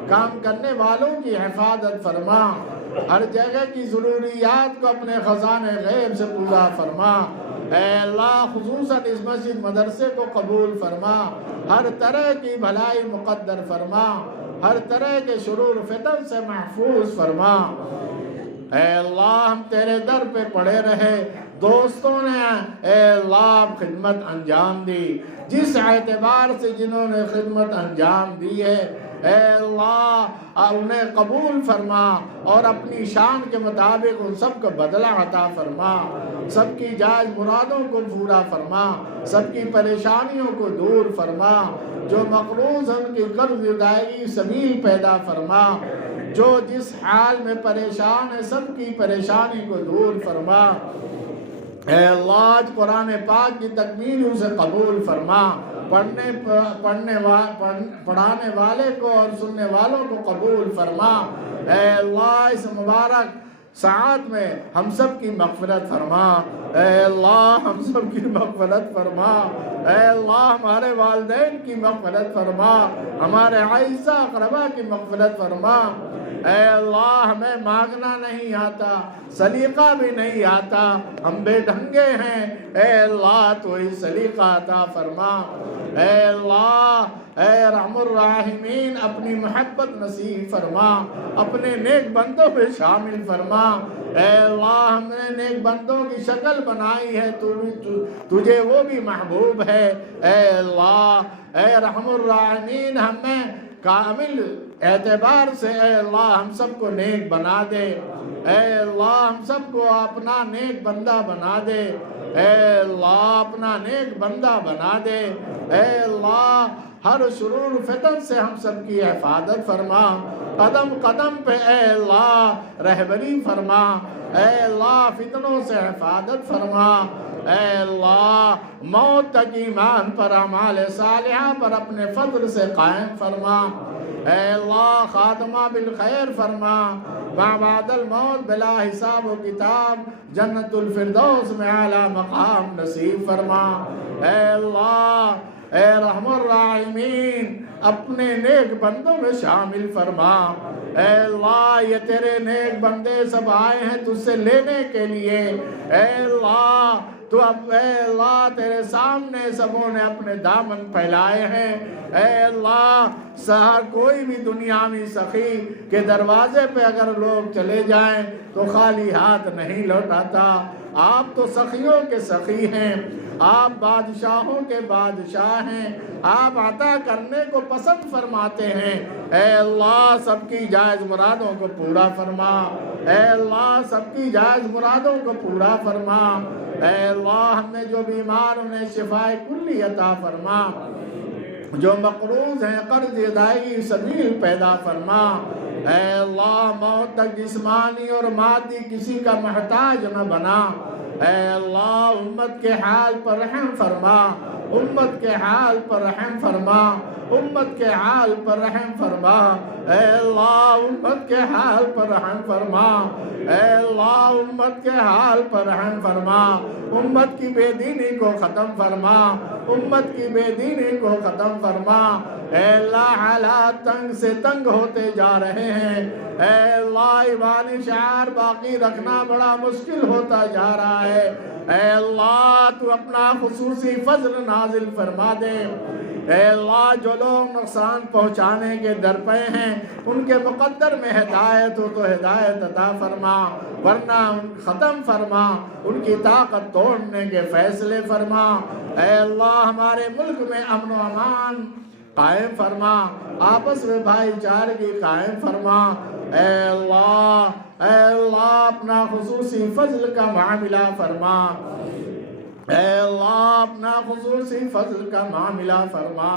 کام کرنے والوں کی حفاظت فرما، ہر جگہ کی ضروریات کو اپنے خزانے غیب سے پورا فرما۔ اے اللہ خصوصاً اس مسجد مدرسے کو قبول فرما، ہر طرح کی بھلائی مقدر فرما، ہر طرح کے شرور فتن سے محفوظ فرما۔ اے اللہ ہم تیرے در پہ پڑے رہے، دوستوں نے اے اللہ خدمت انجام دی، جس اعتبار سے جنہوں نے خدمت انجام دی ہے، اے اللہ انہیں قبول فرما اور اپنی شان کے مطابق ان سب کو بدلہ عطا فرما، سب کی جائز مرادوں کو پورا فرما، سب کی پریشانیوں کو دور فرما، جو مقروض ہیں ان کی قرض ادائیگی سبیل پیدا فرما، جو جس حال میں پریشان ہے سب کی پریشانی کو دور فرما۔ اے اللہ آج قرآن پاک کی تکمیل اسے قبول فرما، پڑھانے والے کو اور سننے والوں کو قبول فرما۔ اے اللہ اس مبارک ساعت میں ہم سب کی مغفرت فرما۔ اے اللہ ہم سب کی مغفرت فرما۔ اے اللہ ہمارے والدین کی مغفرت فرما، ہمارے اعزاء اقربا کی مغفرت فرما۔ اے اللہ ہمیں مانگنا نہیں آتا، سلیقہ بھی نہیں آتا، ہم بے ڈھنگے ہیں، اے اللہ تو ہی سلیقہ عطا فرما۔ اے اللہ اے رحم الراحمین اپنی محبت نصیب فرما، اپنے نیک بندوں پہ شامل فرما۔ اے اللہ ہم نے نیک بندوں کی شکل بنائی ہے، تجھے وہ بھی محبوب ہے۔ اے اللہ اے رحم الراحمین ہمیں کامل اعتبار سے اے اللہ ہم سب کو نیک بنا دے۔ اے اللہ ہم سب کو اپنا نیک بندہ بنا دے۔ اے اللہ اپنا نیک بندہ بنا دے۔ اے اللہ ہر شرور فتن سے ہم سب کی حفاظت فرما، قدم قدم پہ اے اللہ رہبری فرما۔ اے اللہ فتنوں سے حفاظت فرما۔ اے اللہ موت تک ایمان پر اعمال صالحہ پر اپنے فضل سے قائم فرما۔ اے اللہ خاتمہ بالخیر فرما، بعد الموت بلا حساب و کتاب جنت الفردوس میں اعلیٰ مقام نصیب فرما۔ اے اللہ اے رحم الراحمین اپنے نیک بندوں میں شامل فرما۔ اے اللہ یہ تیرے نیک بندے سب آئے ہیں تجھ سے لینے کے لیے۔ اے اللہ تو اب اے اللہ تیرے سامنے سبوں نے اپنے دامن پھیلائے ہیں۔ اے اللہ سہر کوئی بھی دنیاوی سخی کے دروازے پہ اگر لوگ چلے جائیں تو خالی ہاتھ نہیں لوٹاتا۔ آپ تو سخیوں کے سخی ہیں، آپ بادشاہوں کے بادشاہ ہیں، آپ عطا کرنے کو پسند فرماتے ہیں۔ اے اللہ سب کی جائز مرادوں کو پورا فرما۔ اے اللہ سب کی جائز مرادوں کو پورا فرما۔ اے اللہ ہم نے جو بیمار انہیں شفاء کلی عطا فرما، جو مقروض ہیں قرض ادائیگی سبیل پیدا فرما۔ اے اللہ موت تک جسمانی اور مادی کسی کا محتاج نہ بنا۔ اے اللہ امت کے حال پر رحم فرما، امت کے حال پر رحم فرما، امت کے حال پر رحم فرما۔ اے اللہ امت کے حال پر رحم فرما۔ اے اللہ امت کے حال پر رحم فرما، امت کی بے دینی کو ختم فرما، امت کی بے دینی کو ختم فرما۔ اے اللہ حالات تنگ سے تنگ ہوتے جا رہے ہیں۔ اے اللہ ایمانی شعار باقی رکھنا بڑا مشکل ہوتا جا رہا ہے۔ اے اللہ تو اپنا خصوصی فضل نازل فرما دے۔ اے اللہ جو لوگ نقصان پہنچانے کے درپے ہیں ان کے مقدر میں ہدایت ہو تو ہدایت عطا فرما، ورنہ ختم فرما، ان کی طاقت توڑنے کے فیصلے فرما۔ اے اللہ ہمارے ملک میں امن و امان قائم فرما، آپس میں بھائی چارگی قائم فرما۔ اے اللہ اپنا خصوصی فضل کا معاملہ فرما۔ اے اللہ اپنا خصوصی فضل کا معاملہ فرما۔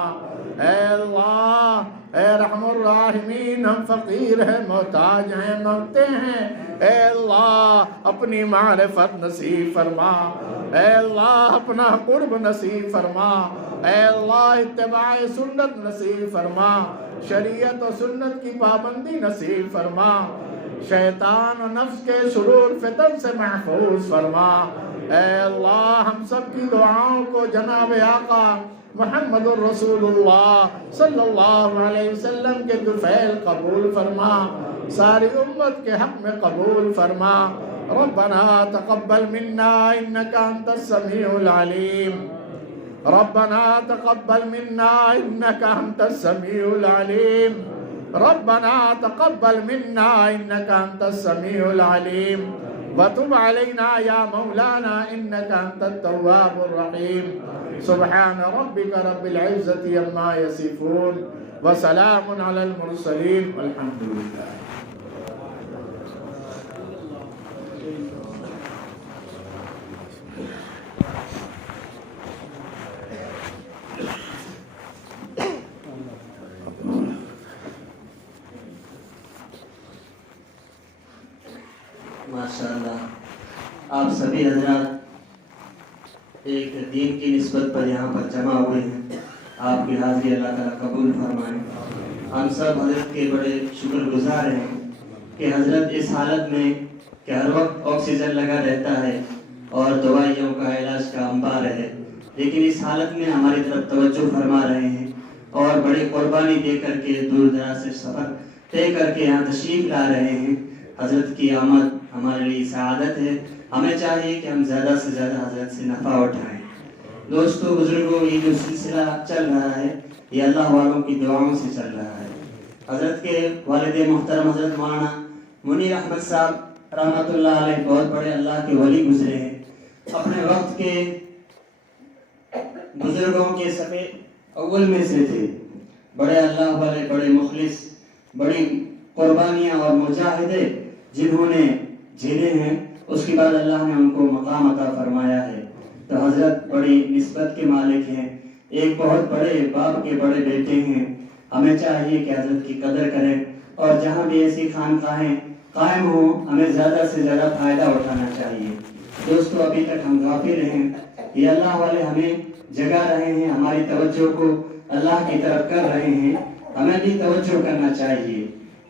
اے اللہ اے رحم الراحمین ہم فقیر ہیں، محتاج ہیں، مانگتے ہیں۔ اے اللہ اپنی معرفت نصیب فرما۔ اے اللہ اپنا قرب نصیب فرما۔ اے اللہ اتباع سنت نصیب فرما، شریعت و سنت کی پابندی نصیب فرما، شیطان و نفس کے شرور فتن سے محفوظ فرما۔ اے اللہ ہم سب کی دعاؤں کو جناب آقا محمد الرسول اللہ صلی اللہ علیہ وسلم کے طفیل قبول فرما، ساری امت کے حق میں قبول فرما۔ ربنا تقبل منا انك انت السميع العليم، ربنا تقبل منا انك انت السميع العليم، ربنا تقبل منا انك انت السميع العليم، وتب علينا يا مولانا انك انت التواب الرحيم۔ سبحان ربك رب العزة عما يصفون وسلام على المرسلين والحمد لله۔ ماشاءاللہ آپ سبھی حضرات ایک دین کی نسبت پر یہاں پر جمع ہوئے ہیں۔ آپ کی حاضری اللہ تعالیٰ قبول فرمائیں۔ ہم سب حضرت کے بڑے شکر گزار ہیں کہ حضرت اس حالت میں کہ ہر وقت آکسیجن لگا رہتا ہے اور دوائیوں کا علاج کا انبار ہے، لیکن اس حالت میں ہماری طرف توجہ فرما رہے ہیں اور بڑی قربانی دے کر کے دور دراز سے سفر طے کر کے یہاں تشریف لا رہے ہیں۔ حضرت کی آمد ہمارے لیے سعادت ہے، ہمیں چاہیے کہ ہم زیادہ سے زیادہ حضرت سے نفع اٹھائیں۔ دوستو بزرگوں، یہ جو سلسلہ چل رہا ہے یہ اللہ والوں کی دعاؤں سے چل رہا ہے۔ حضرت کے والد محترم حضرت مولانا منیر احمد صاحب رحمۃ اللہ علیہ بہت بڑے اللہ کے ولی گزرے ہیں، اپنے وقت کے بزرگوں کے صفے اول میں سے تھے، بڑے اللہ والے، بڑے مخلص، بڑی قربانیاں اور مجاہدے جنہوں نے جھیلے ہیں، اس کے بعد اللہ نے ان کو مقام عطا فرمایا ہے۔ تو حضرت بڑی نسبت کے مالک ہیں، ایک بہت بڑے باپ کے بڑے بیٹے ہیں۔ ہمیں چاہیے کہ حضرت کی قدر کریں اور جہاں بھی ایسی خانقاہیں قائم ہوں ہمیں زیادہ سے زیادہ فائدہ اٹھانا چاہیے۔ دوستو ابھی تک ہم غافل ہیں، یہ اللہ والے ہمیں جگا رہے ہیں، ہماری توجہ کو اللہ کی طرف کر رہے ہیں، ہمیں بھی توجہ کرنا چاہیے۔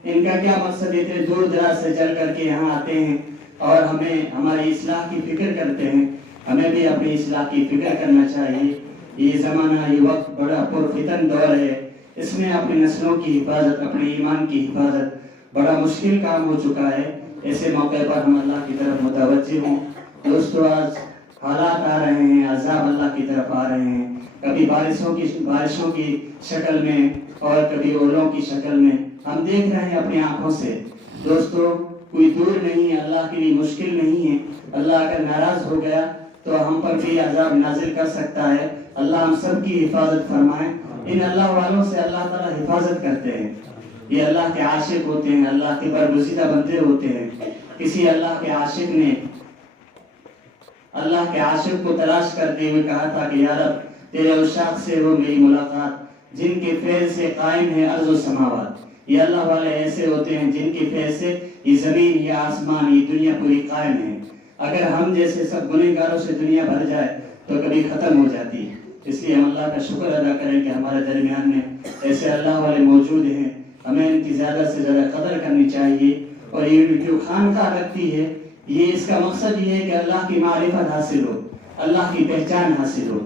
ان کا کیا مقصد ہے؟ دور دراز سے چل کر کے یہاں آتے ہیں اور ہمیں ہماری اصلاح کی فکر کرتے ہیں، ہمیں بھی اپنی اصلاح کی فکر کرنا چاہیے۔ یہ زمانہ، یہ وقت بڑا پرفتن دور ہے، اس میں اپنی نسلوں کی حفاظت، اپنے ایمان کی حفاظت بڑا مشکل کام ہو چکا ہے۔ ایسے موقع پر ہم اللہ کی طرف متوجہ ہوں۔ دوستو آج حالات آ رہے ہیں، عذاب اللہ کی طرف آ رہے ہیں، کبھی بارشوں کی شکل میں اور کبھی اولوں کی شکل میں، ہم دیکھ رہے ہیں اپنی آنکھوں سے۔ دوستو کوئی دور نہیں ہے، اللہ کے لیے مشکل نہیں ہے۔ اللہ اگر ناراض ہو گیا تو ہم پر بھی عذاب نازل کر سکتا ہے۔ اللہ ہم سب کی حفاظت فرمائے۔ ان اللہ والوں سے اللہ تعالیٰ حفاظت کرتے ہیں، یہ اللہ کے عاشق ہوتے ہیں، اللہ کے برگزیدہ بندے ہوتے ہیں۔ کسی اللہ کے عاشق نے اللہ کے عاشق کو تلاش کرتے ہوئے کہا تھا کہ یا رب تیرے عشاق سے ہو میری ملاقات، جن کے فیض سے قائم ہے ارض و سماوات۔ یہ اللہ والے ایسے ہوتے ہیں جن کے فیض سے یہ زمین، یہ آسمان، یہ دنیا پوری قائم ہے۔ اگر ہم جیسے سب گنہگاروں سے دنیا بھر جائے تو کبھی ختم ہو جاتی ہے۔ اس لیے ہم اللہ کا شکر ادا کریں کہ ہمارے درمیان میں ایسے اللہ والے موجود ہیں، ہمیں ان کی زیادہ سے زیادہ قدر کرنی چاہیے۔ اور یہ جو خانقاہ رکھتی ہے، یہ اس کا مقصد یہ ہے کہ اللہ کی معرفت حاصل ہو، اللہ کی پہچان حاصل ہو۔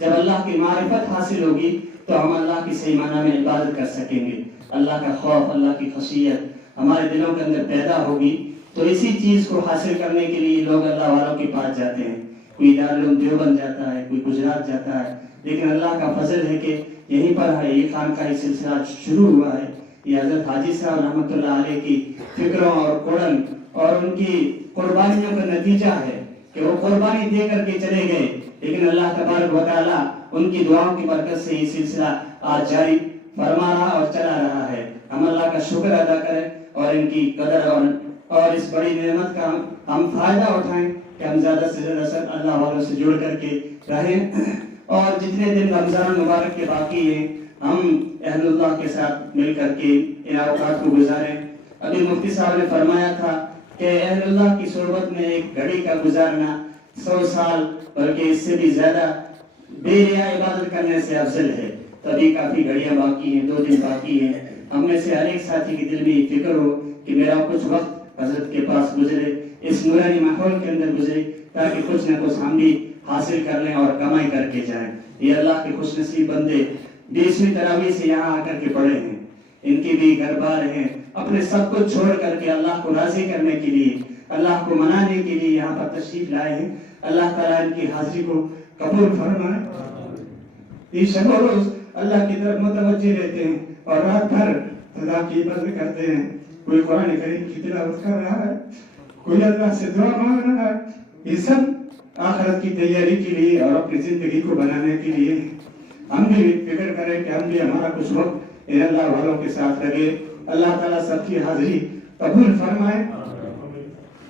جب اللہ کی معرفت حاصل ہوگی تو ہم اللہ کی صحیح معنی میں عبادت کر سکیں گے، اللہ کا خوف، اللہ کی خشیت ہمارے دلوں کے اندر پیدا ہوگی۔ تو اسی چیز کو حاصل کرنے کے لیے لوگ اللہ والوں کے پاس جاتے ہیں، کوئی دارالعلوم دیوبند جاتا ہے، کوئی گجرات جاتا ہے، لیکن اللہ کا فضل ہے کہ یہیں پر ہے یہ خانقاہی سلسلہ شروع ہوا ہے۔ یہ حضرت حاجی صاحب رحمۃ اللہ علیہ کی فکروں اور کوڑن اور ان کی قربانیوں کا نتیجہ ہے کہ وہ قربانی دے کر کے چلے گئے، لیکن اللہ تبارک و تعالیٰ ان کی دعاؤں کی برکت سے یہ سلسلہ آج جاری فرما رہا اور چلا رہا ہے۔ ہم اللہ کا شکر ادا کریں اور ان کی قدر اور اس بڑی نعمت کا ہم فائدہ اٹھائیں کہ ہم زیادہ سے زیادہ سب اللہ والوں سے جڑ کر کے رہیں، اور جتنے دن رمضان مبارک کے باقی ہیں ہم اہل اللہ کے ساتھ مل کر کے ان اوقات کو گزاریں۔ ابھی مفتی صاحب نے فرمایا تھا کہ اہل اللہ کی صحبت میں ایک گھڑی کا گزارنا 100 سال بلکہ اس سے بھی زیادہ بے ریا عبادت کرنے سے افضل ہے۔ تبھی کافی گھڑیاں باقی ہیں، 2 دن باقی ہیں۔ ہم میں سے ہر ایک ساتھی کی دل میں یہ فکر ہو کہ میرا کچھ وقت حضرت کے پاس گزرے، اس نورانی ماحول کے اندر گزرے، تاکہ کچھ نہ کچھ ہم بھی حاصل کر لیں اور کمائی کر کے جائیں۔ یہ اللہ کے خوش نصیب بندے 20ویں تراویح سے یہاں آ کر کے پڑے ہیں، ان کے بھی گھر بار ہیں، اپنے سب کچھ چھوڑ کر کے اللہ کو راضی کرنے کے لیے، اللہ کو منانے کے لیے یہاں پر تشریف لائے ہیں۔ اللہ تعالیٰ ان کی حاضری کو قبول فرمائے۔ یہ شب و روز اللہ کی طرف متوجہ رہتے ہیں اور رات بھر خدا کی عبادت کرتے ہیں۔ کوئی قرآن کریم کی تلاوت کر رہا ہے، کوئی اللہ سے دعا مانگ رہا ہے۔ یہ سب آخرت کی تیاری کے لیے اور اپنی زندگی کو بنانے کے لیے۔ ہم بھی فکر کریں کہ ہم بھی ہمارا کچھ وقت ان اللہ والوں کے ساتھ لگے۔ اللہ تعالیٰ سب کی حاضری قبول فرمائے،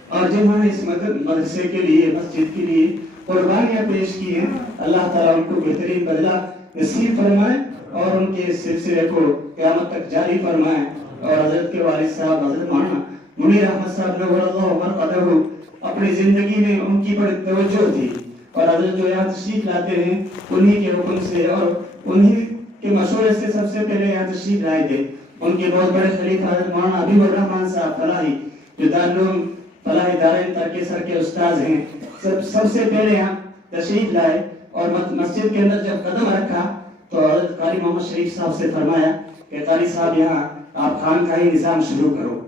اور جنہوں نے اس مدرسے کے لیے، مسجد کے لیے قربانیاں پیش کی ہیں، اللہ تعالیٰ ان کو بہترین بدلہ نصیب فرمائے اور ان کے سلسلے کو قیامت تک جاری فرمائے۔ اور حضرت کے والد صاحب حضرت مولانا منیر احمد صاحب نور اللہ مرقدہ، اپنی زندگی میں ان کی بڑی توجہ تھی، اور حضرت جو یہاں تشریف لاتے ہیں انہی کے حکم سے اور انہی کے مشورے سے سب سے پہلے یہاں تشریف لائے تھے ان کے بہت بڑے خلیفہ حضرت مولانا حبیب الرحمان صاحب فلاحی جو دارالعلوم فلاحی دارین ترکیسر کے استاذ ہیں، سب سے پہلے یہاں تشریف لائے اور مسجد کے اندر جب قدم رکھا تو حضرت قاری محمد شریف صاحب سے فرمایا کہ قاری صاحب یہاں آپ خانقاہی نظام شروع کرو.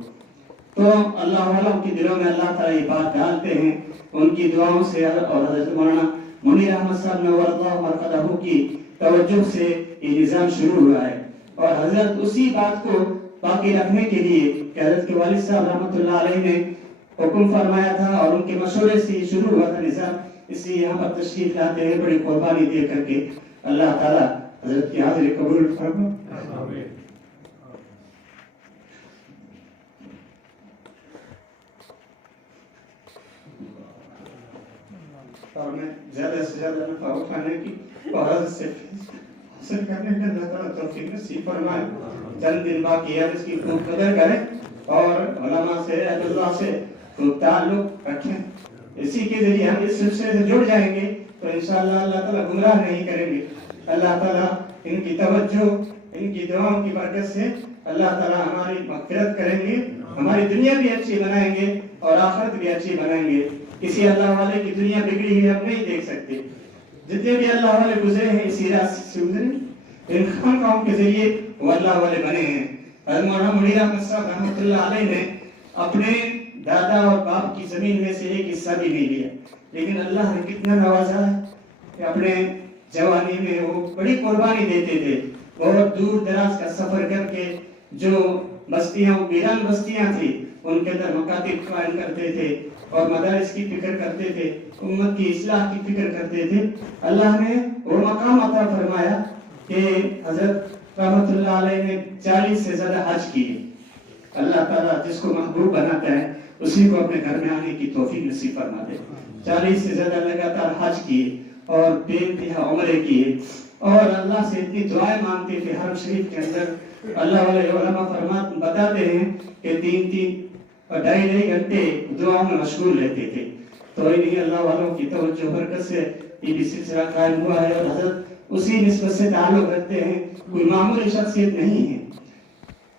تو اللہ والوں کے دلوں میں اللہ تعالیٰ یہ بات ڈالتے ہیں، ان کی دعاؤں سے اور حضرت مولانا منیر احمد صاحب نور اللہ مرقدہ کی توجہ سے یہ نظام شروع ہوا ہے. اور حضرت اسی بات کو باقی رکھنے کے لیے کہ حضرت کے والد صاحب رحمۃ اللہ علیہ نے حکم فرمایا تھا اور ان کے مشورے سے شروع ہوا تھا نظام، اس لیے یہاں پر تشریف لاتے ہیں بڑی قربانی دے کر کے. اللہ تعالیٰ حضرت کی حاضری قبول فرمائے. اور میں زیادہ سے زیادہ نفع اٹھانے کی اور حضرت سے حاصل کرنے کا اللہ تعالیٰ توفیق نصیب فرمائے. چند دن باقی ہے، اس کی خوب قدر کریں اور علماء سے اہل اللہ سے خوب تعلق رکھیں. اسی کے ذریعے ہم اس سلسلے سے جڑ جائیں گے تو انشاءاللہ اللہ تعالیٰ گمراہ نہیں کریں گے. اللہ تعالیٰ ان کی توجہ، ان کی دعاؤں کی برکت سے اللہ تعالیٰ ہماری مغفرت کریں گے، ہماری دنیا بھی اچھی بنائیں گے اور آخرت بھی اچھی بنائیں گے. کسی اللہ والے کی دنیا بگڑی ہوئی ہم نہیں دیکھ سکتے. جتنے بھی اللہ والے گزرے ہیں اسی راستے سے گزرے، ان خانقاہوں کے ذریعے وہ اللہ والے بنے ہیں. حضرت مولانا منیر احمد صاحب رحمۃ اللہ علیہ نے اپنے دادا اور باپ کی زمین میں سے ایک حصہ بھی نہیں لیا، لیکن اللہ نے کتنا نوازا ہے کہ اپنے جوانی میں وہ بڑی قربانی دیتے تھے. بہت دور دراز کا سفر کر کے جو بستیاں ویران بستیاں تھیں ان کے اندر مکاتب قائم کرتے تھے اور مدارس کی فکر کرتے تھے، امت کی اصلاح کی فکر کرتے تھے. اللہ نے وہ مقام عطا فرمایا کہ حضرت رحمت اللہ علیہ نے 40 سے زیادہ حج کیے. اللہ تعالیٰ جس کو محبوب بناتا ہے اسی کو اپنے گھر میں آنے کی توفیق نصیب فرما دے. 40 سے زیادہ لگاتار حج کیے اور بے انتہا عمرے کیے اور اللہ سے اتنی دعائیں مانگتے تھے. حرم شریف کے اندر اللہ والے علماء بتاتے ہیں کہ 3 اور 2.5 گھنٹے دعاؤں میں مشغول رہتے تھے. تو انہیں اللہ والوں کی توجہ برکت سے یہ بھی سلسلہ قائم ہوا ہے اور حضرت اسی نسبت سے تعلق رکھتے ہیں. کوئی معمولی شخصیت نہیں ہے.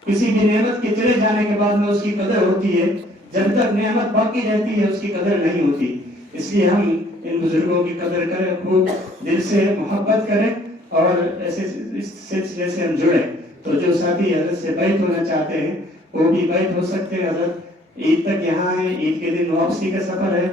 کسی بھی نعمت کے چلے جانے کے بعد میں اس کی قدر ہوتی ہے، جب تک نعمت باقی رہتی ہے اس کی قدر نہیں ہوتی. اس لیے ہم ان بزرگوں کی قدر کریں، خوب دل سے محبت کریں اور ایسے اس سلسلے سے ہم جڑیں. تو جو ساتھی حضرت سے بیعت ہونا چاہتے ہیں وہ بھی بیعت ہو سکتے ہیں. حضرت عید تک یہاں ہیں، عید کے دن واپسی کا سفر ہے،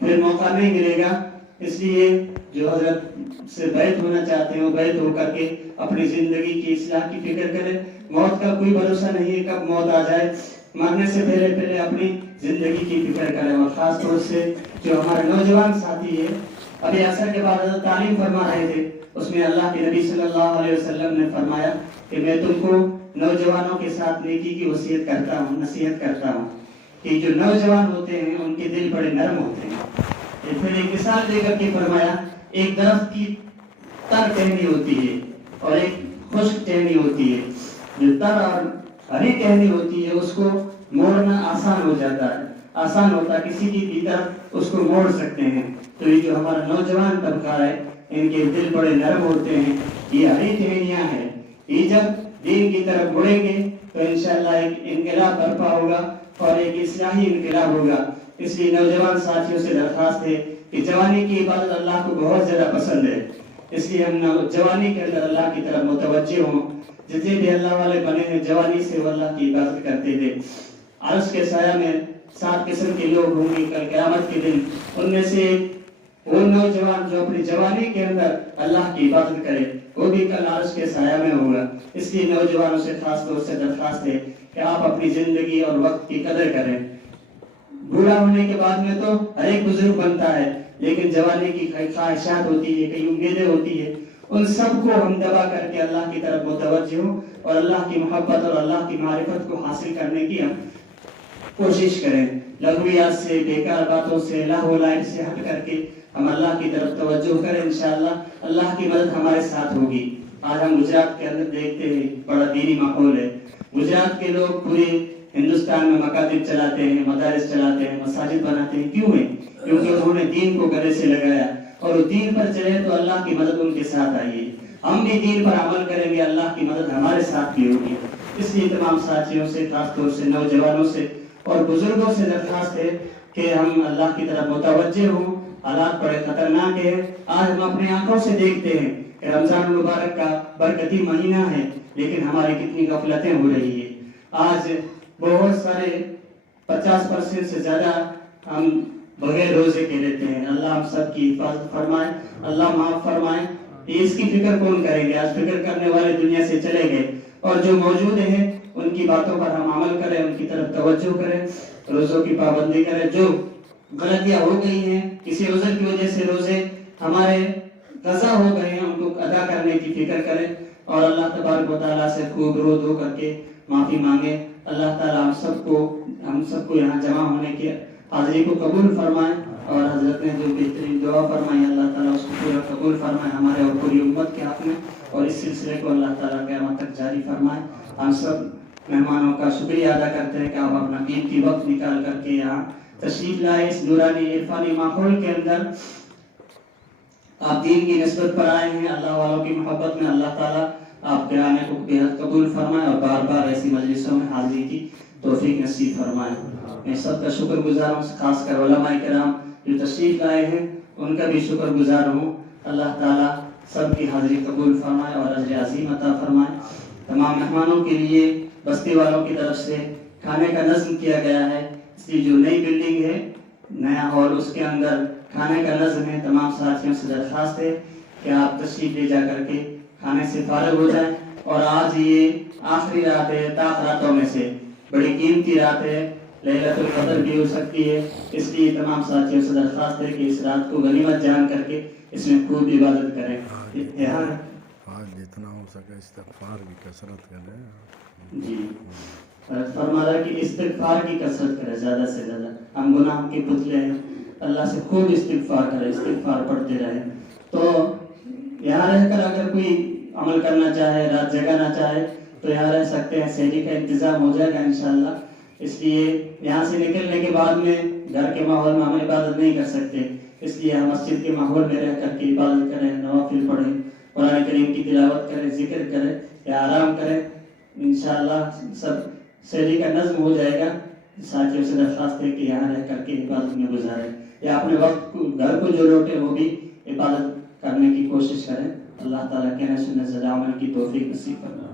پھر موقع نہیں ملے گا. اس لیے جو حضرت سے بیعت ہونا چاہتے ہیں وہ بیعت ہو کر کے اپنی زندگی کی اصلاح کی فکر کریں. موت کا کوئی بھروسہ نہیں ہے کب موت آ جائے. مرنے سے پہلے اپنی زندگی کی فکر کریں. اور خاص طور سے جو ہمارے نوجوان ساتھی ہیں، ابھی عصر کے بعد حضرت تعلیم فرما رہے تھے، اس میں اللہ کے نبی صلی اللہ علیہ وسلم نے فرمایا کہ میں تم کو نوجوانوں کے ساتھ نیکی کی وصیت کرتا ہوں، نصیحت کرتا ہوں کہ جو نوجوان ہوتے ہیں ان کے دل بڑے نرم ہوتے ہیں. پھر ایک مثال دے کر کے فرمایا ایک درخت کی تر ٹہنی ہوتی ہے اور ایک خشک ٹہنی ہوتی ہے. جو تر اور ہری ٹہنی ہوتی ہے اس کو موڑنا آسان ہو جاتا ہے، آسان ہوتا ہے، کسی کی بھی طرف اس کو موڑ سکتے ہیں. تو یہ جو ہمارا نوجوان طبقہ ہے ان کے دل بڑے نرم ہوتے ہیں. یہ ہری ٹہنیاں ہیں، یہ جب دین کی طرف مڑیں گے تو انشاءاللہ ایک انقلاب برپا ہوگا اور ایک اصلاحی انقلاب ہوگا. اس لیے نوجوان ساتھیوں سے درخواست ہے کہ جوانی کی عبادت اللہ کو بہت زیادہ پسند ہے. اس لیے ہم جوانی کے اندر اللہ کی طرف متوجہ ہوں. جتنے بھی اللہ والے بنے ہیں جوانی سے وہ اللہ کی عبادت کرتے تھے. عرش کے سایہ میں 7 قسم کے لوگ ہوں گے کل قیامت کے دن. ان میں سے وہ نوجوان جو اپنی جوانی کے اندر اللہ کی عبادت کرے وہ بھی کل عرش کے سایہ میں ہوگا. اس لیے نوجوانوں سے خاص طور سے درخواست ہے کہ آپ اپنی زندگی اور وقت کی قدر کریں. بوڑھا ہونے کے بعد میں تو ہر ایک بزرگ بنتا ہے، لیکن جوانی کی خواہشات ہوتی ہے، کئی امیدیں ہوتی ہے. ان سب کو ہم دبا کر کے اللہ کی طرف متوجہ ہوں اور اللہ کی محبت اور اللہ کی معرفت کو حاصل کرنے کی ہم کوشش کریں. لغویات سے، بیکار باتوں سے، لاہو لائب سے ہٹ کر کے ہم اللہ کی طرف توجہ کریں. انشاءاللہ اللہ کی مدد ہمارے ساتھ ہوگی. آج ہم گجرات کے اندر دیکھتے ہیں بڑا دینی ماحول ہے. گجرات کے لوگ پورے ہندوستان میں مکاتب چلاتے ہیں، مدارس چلاتے ہیں، مساجد بناتے ہیں. کیوں ہے؟ کیونکہ انہوں نے دین کو گلے سے لگایا اور وہ دین پر چلے تو اللہ کی مدد ان کے ساتھ آئی ہے. ہم بھی دین پر عمل کریں گے، اللہ کی مدد ہمارے ساتھ بھی ہوگی۔ اس لیے تمام ساتھیوں سے، خاص طور سے نوجوانوں سے اور بزرگوں سے درخواست ہے کہ ہم اللہ کی طرف متوجہ ہوں۔ حالات بڑے خطرناک ہیں، آج ہم اپنے آنکھوں سے دیکھتے ہیں کہ رمضان المبارک کا برکتی مہینہ ہے، لیکن ہماری کتنی غفلتیں ہو رہی ہیں۔ آج بہت سارے 50% سے زیادہ ہم بغیر روزے کے رہتے ہیں۔ اللہ ہم سب کی حفاظت فرمائے، اللہ معاف فرمائے۔ اس کی فکر کون کریں گے؟ آج فکر کرنے والے دنیا سے چلے گئے، اور جو موجود ہیں ان کی باتوں پر ہم عمل کریں، ان کی طرف توجہ کریں، روزوں کی پابندی کریں۔ جو غلطیاں ہو گئی ہیں، کسی عذر کی وجہ سے روزے ہمارے قضا ہو گئے ہیں، ان کو ادا کرنے کی فکر کریں، اور اللہ تبارک و تعالیٰ سے خوب رو دھو کر کے معافی مانگیں۔ اللہ تعالیٰ ہم سب کو یہاں جمع ہونے کی حاضری کو قبول فرمائے، اور حضرت نے جو بہترین دعا فرمائی اللہ تعالیٰ اس کو پورا قبول فرمائے ہمارے اور پوری امت کے حق میں، اور اس سلسلے کو اللہ تعالیٰ قیامت تک جاری فرمائے۔ ہم سب مہمانوں کا شکریہ ادا کرتے ہیں کہ آپ اپنا قیمتی وقت نکال کر کے یہاں تشریف لائے، اس نورانی عرفانی ماحول کے اندر آپ دین کی نسبت پر آئے ہیں۔ اللہ والوں کی محبت میں اللہ تعالیٰ آپ کے آنے کو بےحد قبول فرمائے، اور بار بار ایسی مجلسوں میں حاضری کی توفیق نصیب فرمائے۔ میں سب کا شکر گزار ہوں، خاص کر علماء کرام جو تشریف لائے ہیں ان کا بھی شکر گزار ہوں۔ اللہ تعالیٰ سب کی حاضری قبول فرمائے اور اجر عظیم عطا فرمائے۔ تمام مہمانوں کے لیے بستی والوں کی طرف سے کھانے کا نظم کیا گیا ہے، اس لیے جو نئی بلڈنگ ہے، نیا ہال، اس کے اندر کھانے کا نظم ہے۔ تمام ساتھیوں سے درخواست ہے کہ آپ تشریف لے جا کر کے کھانے سے فارغ ہو جائیں، اور آج یہ آخری رات ہے، طاق راتوں میں سے بڑی قیمتی رات ہے، لیلۃ القدر بھی ہو سکتی ہے، اس لیے تمام ساتھیوں سے درخواست ہے کہ اس رات کو غنیمت جان کر کے اس میں خوب عبادت کریں۔ یہاں جتنا ہو سکے استغفار کی کثرت کریں۔ جی فرما رہا کہ استغفار کی کثرت کرے، زیادہ سے زیادہ۔ ہم گناہ کے پتلے ہیں، اللہ سے خوب استغفار کرے، استغفار پڑھتے رہے۔ تو یہاں رہ کر اگر کوئی عمل کرنا چاہے، رات جگانا چاہے تو یہاں رہ سکتے ہیں، سحری کا انتظام ہو جائے گا انشاءاللہ۔ اس لیے یہاں سے نکلنے کے بعد میں گھر کے ماحول میں ہم عبادت نہیں کر سکتے، اس لیے ہم مسجد کے ماحول میں رہ کر کے عبادت کریں، نوافل پڑھیں، قرآن کریم کی تلاوت کریں، ذکر کریں یا آرام کریں۔ انشاءاللہ سب سحری کا نظم ہو جائے گا۔ ساتھیوں سے درخواست ہے کہ یہاں رہ کر کے عبادت میں گزاریں، یا اپنے وقت کو گھر کو جو لوٹے وہ بھی عبادت کرنے کی کوشش کریں۔ اللہ تعالیٰ کہنے سننے سے عمل کی توفیق نصیب فرمائے۔